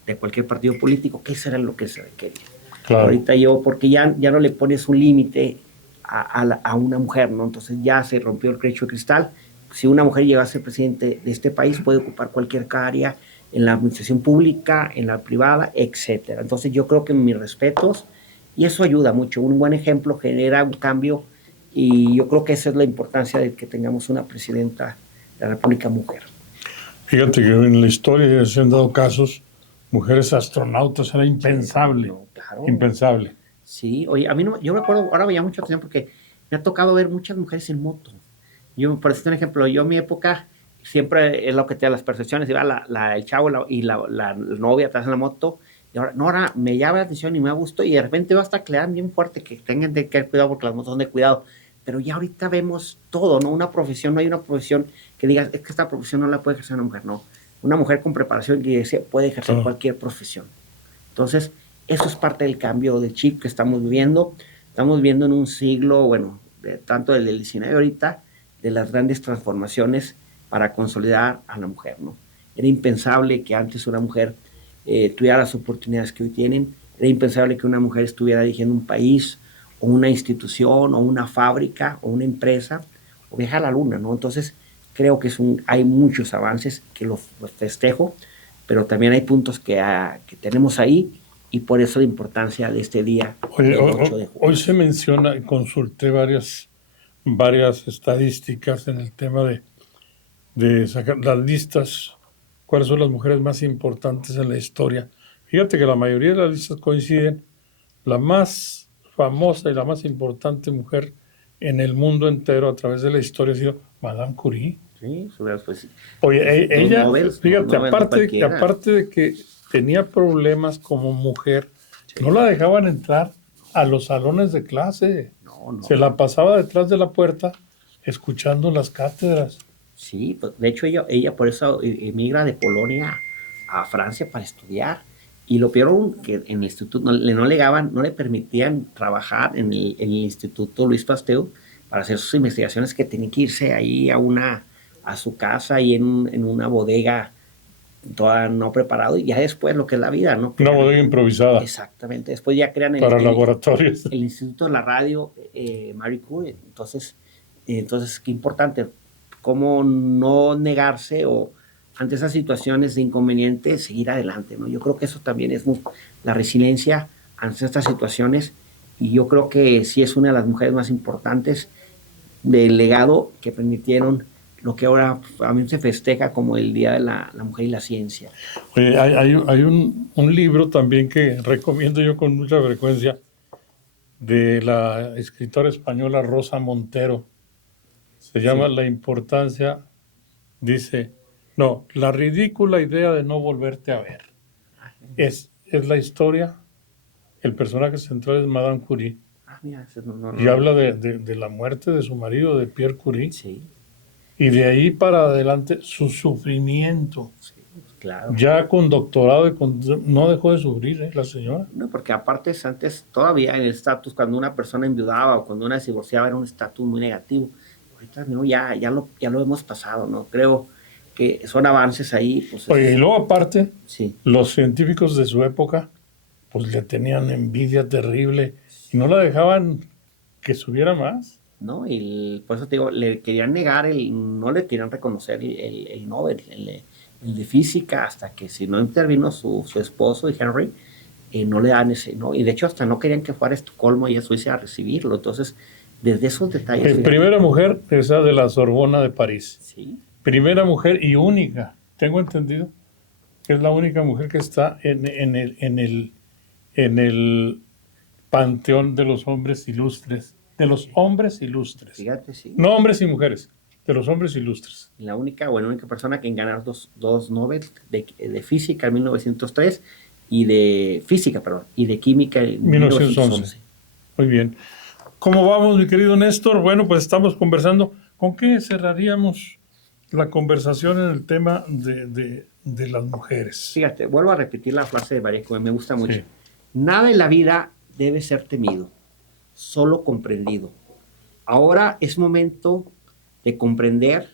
de cualquier partido político, que eso era lo que se requería. Claro. Ahorita porque ya no le pones un límite a una mujer, ¿no? Entonces ya se rompió el techo de cristal. Si una mujer llega a ser presidente de este país, puede ocupar cualquier área en la administración pública, en la privada, etcétera. Entonces yo creo que mis respetos, y eso ayuda mucho. Un buen ejemplo genera un cambio, y yo creo que esa es la importancia de que tengamos una presidenta de la República mujer. Fíjate que en la historia se han dado casos, mujeres astronautas, era impensable. No, claro. Impensable. Sí, oye, a mí no, yo recuerdo, ahora me llama mucha atención porque me ha tocado ver muchas mujeres en moto. Yo, por decirte un ejemplo, yo en mi época siempre es lo que te da las percepciones, iba el chavo y la novia atrás en la moto, y ahora me llama la atención y me gusta, y de repente va hasta que le dan bien fuerte, que tengan de tener cuidado porque las motos son de cuidado. Pero ya ahorita vemos todo, ¿no? Una profesión, no hay una profesión que digas, es que esta profesión no la puede ejercer una mujer, no. Una mujer con preparación puede ejercer cualquier profesión. Entonces, eso es parte del cambio de chip que estamos viviendo. Estamos viviendo en un siglo, bueno, tanto del 19 ahorita, de las grandes transformaciones para consolidar a la mujer, ¿no? Era impensable que antes una mujer tuviera las oportunidades que hoy tienen. Era impensable que una mujer estuviera dirigiendo un país, o una institución, o una fábrica, o una empresa, o viajar a la luna, ¿no? Entonces, creo que hay muchos avances que los festejo, pero también hay puntos que tenemos ahí, y por eso la importancia de este día. Oye, hoy se menciona, consulté varias estadísticas en el tema de sacar las listas, cuáles son las mujeres más importantes en la historia. Fíjate que la mayoría de las listas coinciden. La más famosa y la más importante mujer en el mundo entero a través de la historia ha sido Madame Curie. Sí, pues, oye, ella, Nobel, fíjate, aparte de que tenía problemas como mujer, no la dejaban entrar a los salones de clase. No. Se la pasaba detrás de la puerta escuchando las cátedras. Sí, pues, de hecho ella por eso emigra de Polonia a Francia para estudiar. Y lo peor, que en el instituto no le permitían trabajar en el Instituto Luis Pasteur para hacer sus investigaciones, que tenía que irse ahí a su casa y en una bodega toda no preparado, y ya después lo que es la vida, ¿no? Una bodega improvisada. Exactamente. Después ya crean para laboratorios. El Instituto de la Radio Marie Curie. Entonces, qué importante, cómo no negarse o ante esas situaciones de inconveniente seguir adelante, ¿no? Yo creo que eso también es la resiliencia ante estas situaciones, y yo creo que sí es una de las mujeres más importantes del legado que permitieron lo que ahora a mí se festeja como el Día de la Mujer y la Ciencia. Oye, hay un libro también que recomiendo yo con mucha frecuencia, de la escritora española Rosa Montero. Se llama La importancia, la ridícula idea de no volverte a ver. Es la historia, el personaje central es Madame Curie. Mira, y habla de la muerte de su marido, de Pierre Curie. Sí. Y de ahí para adelante su sufrimiento. Sí, claro. Ya con doctorado, no dejó de sufrir, la señora. No, porque aparte antes todavía en el estatus, cuando una persona enviudaba o cuando una se divorciaba, era un estatus muy negativo. Ahorita no, ya lo hemos pasado, ¿no? Creo que son avances ahí. Pues, oye, y luego aparte, sí, los científicos de su época pues le tenían envidia terrible y no la dejaban que subiera más. ¿No? Por eso te digo, le querían negar, no le querían reconocer el Nobel, el de física, hasta que si no intervino su esposo y Henry, no le dan ese, ¿no? Y de hecho hasta no querían que fuera a Estocolmo y a Suiza a recibirlo. Entonces, desde esos detalles... Primera mujer, esa de la Sorbona de París. Sí. Primera mujer y única, tengo entendido, que es la única mujer que está en el panteón de los hombres ilustres. De los hombres ilustres. Fíjate, sí. No hombres y mujeres, de los hombres ilustres. La única persona que en ganar dos Nobel de física en 1903 y de química en 1911. Muy bien. ¿Cómo vamos, mi querido Néstor? Bueno, pues estamos conversando. ¿Con qué cerraríamos la conversación en el tema de las mujeres? Fíjate, vuelvo a repetir la frase de Bareco, me gusta mucho. Sí. Nada en la vida debe ser temido, solo comprendido. Ahora es momento de comprender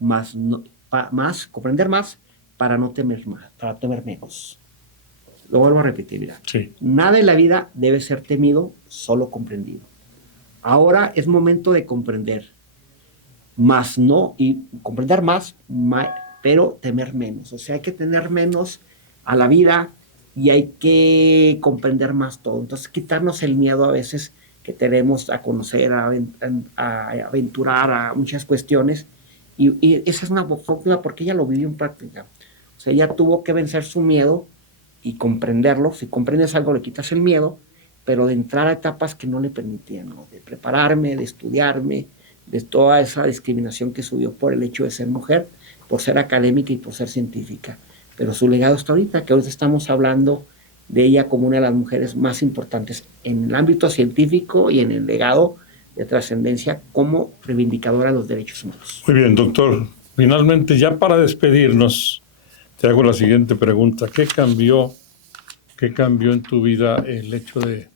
comprender más para no temer más, para temer menos. Lo vuelvo a repetir, mira. Sí. Nada en la vida debe ser temido, solo comprendido. Ahora es momento de comprender comprender más, pero temer menos. O sea, hay que tener menos a la vida y hay que comprender más todo. Entonces, quitarnos el miedo a veces que tenemos a conocer, a aventurar, a muchas cuestiones. Y esa es una fórmula porque ella lo vivió en práctica. O sea, ella tuvo que vencer su miedo y comprenderlo. Si comprendes algo, le quitas el miedo, pero de entrar a etapas que no le permitían, ¿no? De prepararme, de estudiarme, de toda esa discriminación que subió por el hecho de ser mujer, por ser académica y por ser científica. Pero su legado está ahorita, que ahorita estamos hablando de ella como una de las mujeres más importantes en el ámbito científico y en el legado de trascendencia como reivindicadora de los derechos humanos. Muy bien, doctor. Finalmente, ya para despedirnos, te hago la siguiente pregunta. ¿Qué cambió en tu vida el hecho de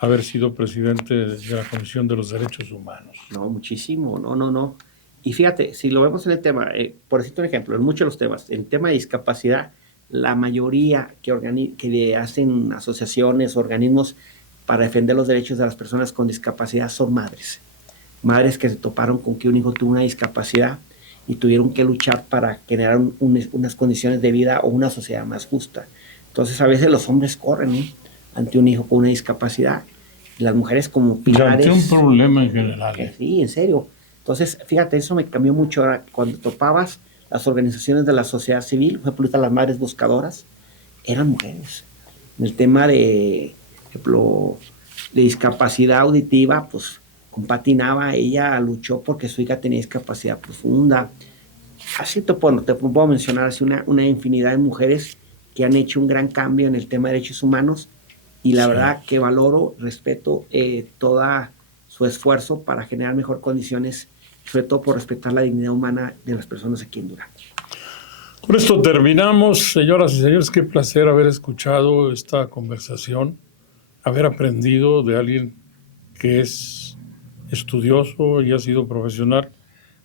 haber sido presidente de la Comisión de los Derechos Humanos? No, muchísimo, no. Y fíjate, si lo vemos en el tema, por decirte un ejemplo, en muchos de los temas, en tema de discapacidad, la mayoría que hacen asociaciones, organismos para defender los derechos de las personas con discapacidad son madres. Madres que se toparon con que un hijo tuvo una discapacidad y tuvieron que luchar para generar unas condiciones de vida o una sociedad más justa. Entonces, a veces los hombres corren, ¿no?, ante un hijo con una discapacidad. Y las mujeres como pilares... Ante un problema en general. Sí, en serio. Entonces, fíjate, eso me cambió mucho ahora. Cuando topabas las organizaciones de la sociedad civil, por ejemplo, las madres buscadoras, eran mujeres. En el tema de, por ejemplo, de discapacidad auditiva, pues con Pati Nava, ella luchó porque su hija tenía discapacidad profunda. Así te puedo mencionar así una infinidad de mujeres que han hecho un gran cambio en el tema de derechos humanos y la verdad que valoro, respeto todo su esfuerzo para generar mejor condiciones, sobre todo por respetar la dignidad humana de las personas aquí en Durango. Con esto terminamos, señoras y señores. Qué placer haber escuchado esta conversación, haber aprendido de alguien que es estudioso y ha sido profesional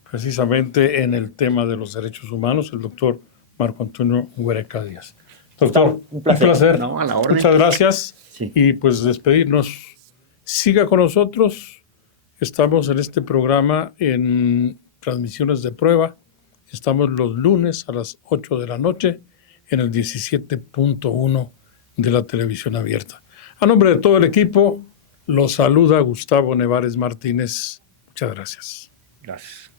precisamente en el tema de los derechos humanos, el doctor Marco Antonio Huereca Díaz. Doctor, un placer. No, a la orden. Muchas gracias. Sí. Y pues despedirnos. Siga con nosotros. Estamos en este programa en transmisiones de prueba. Estamos los lunes a las 8 de la noche en el 17.1 de la televisión abierta. A nombre de todo el equipo, los saluda Gustavo Nevares Martínez. Muchas gracias. Gracias.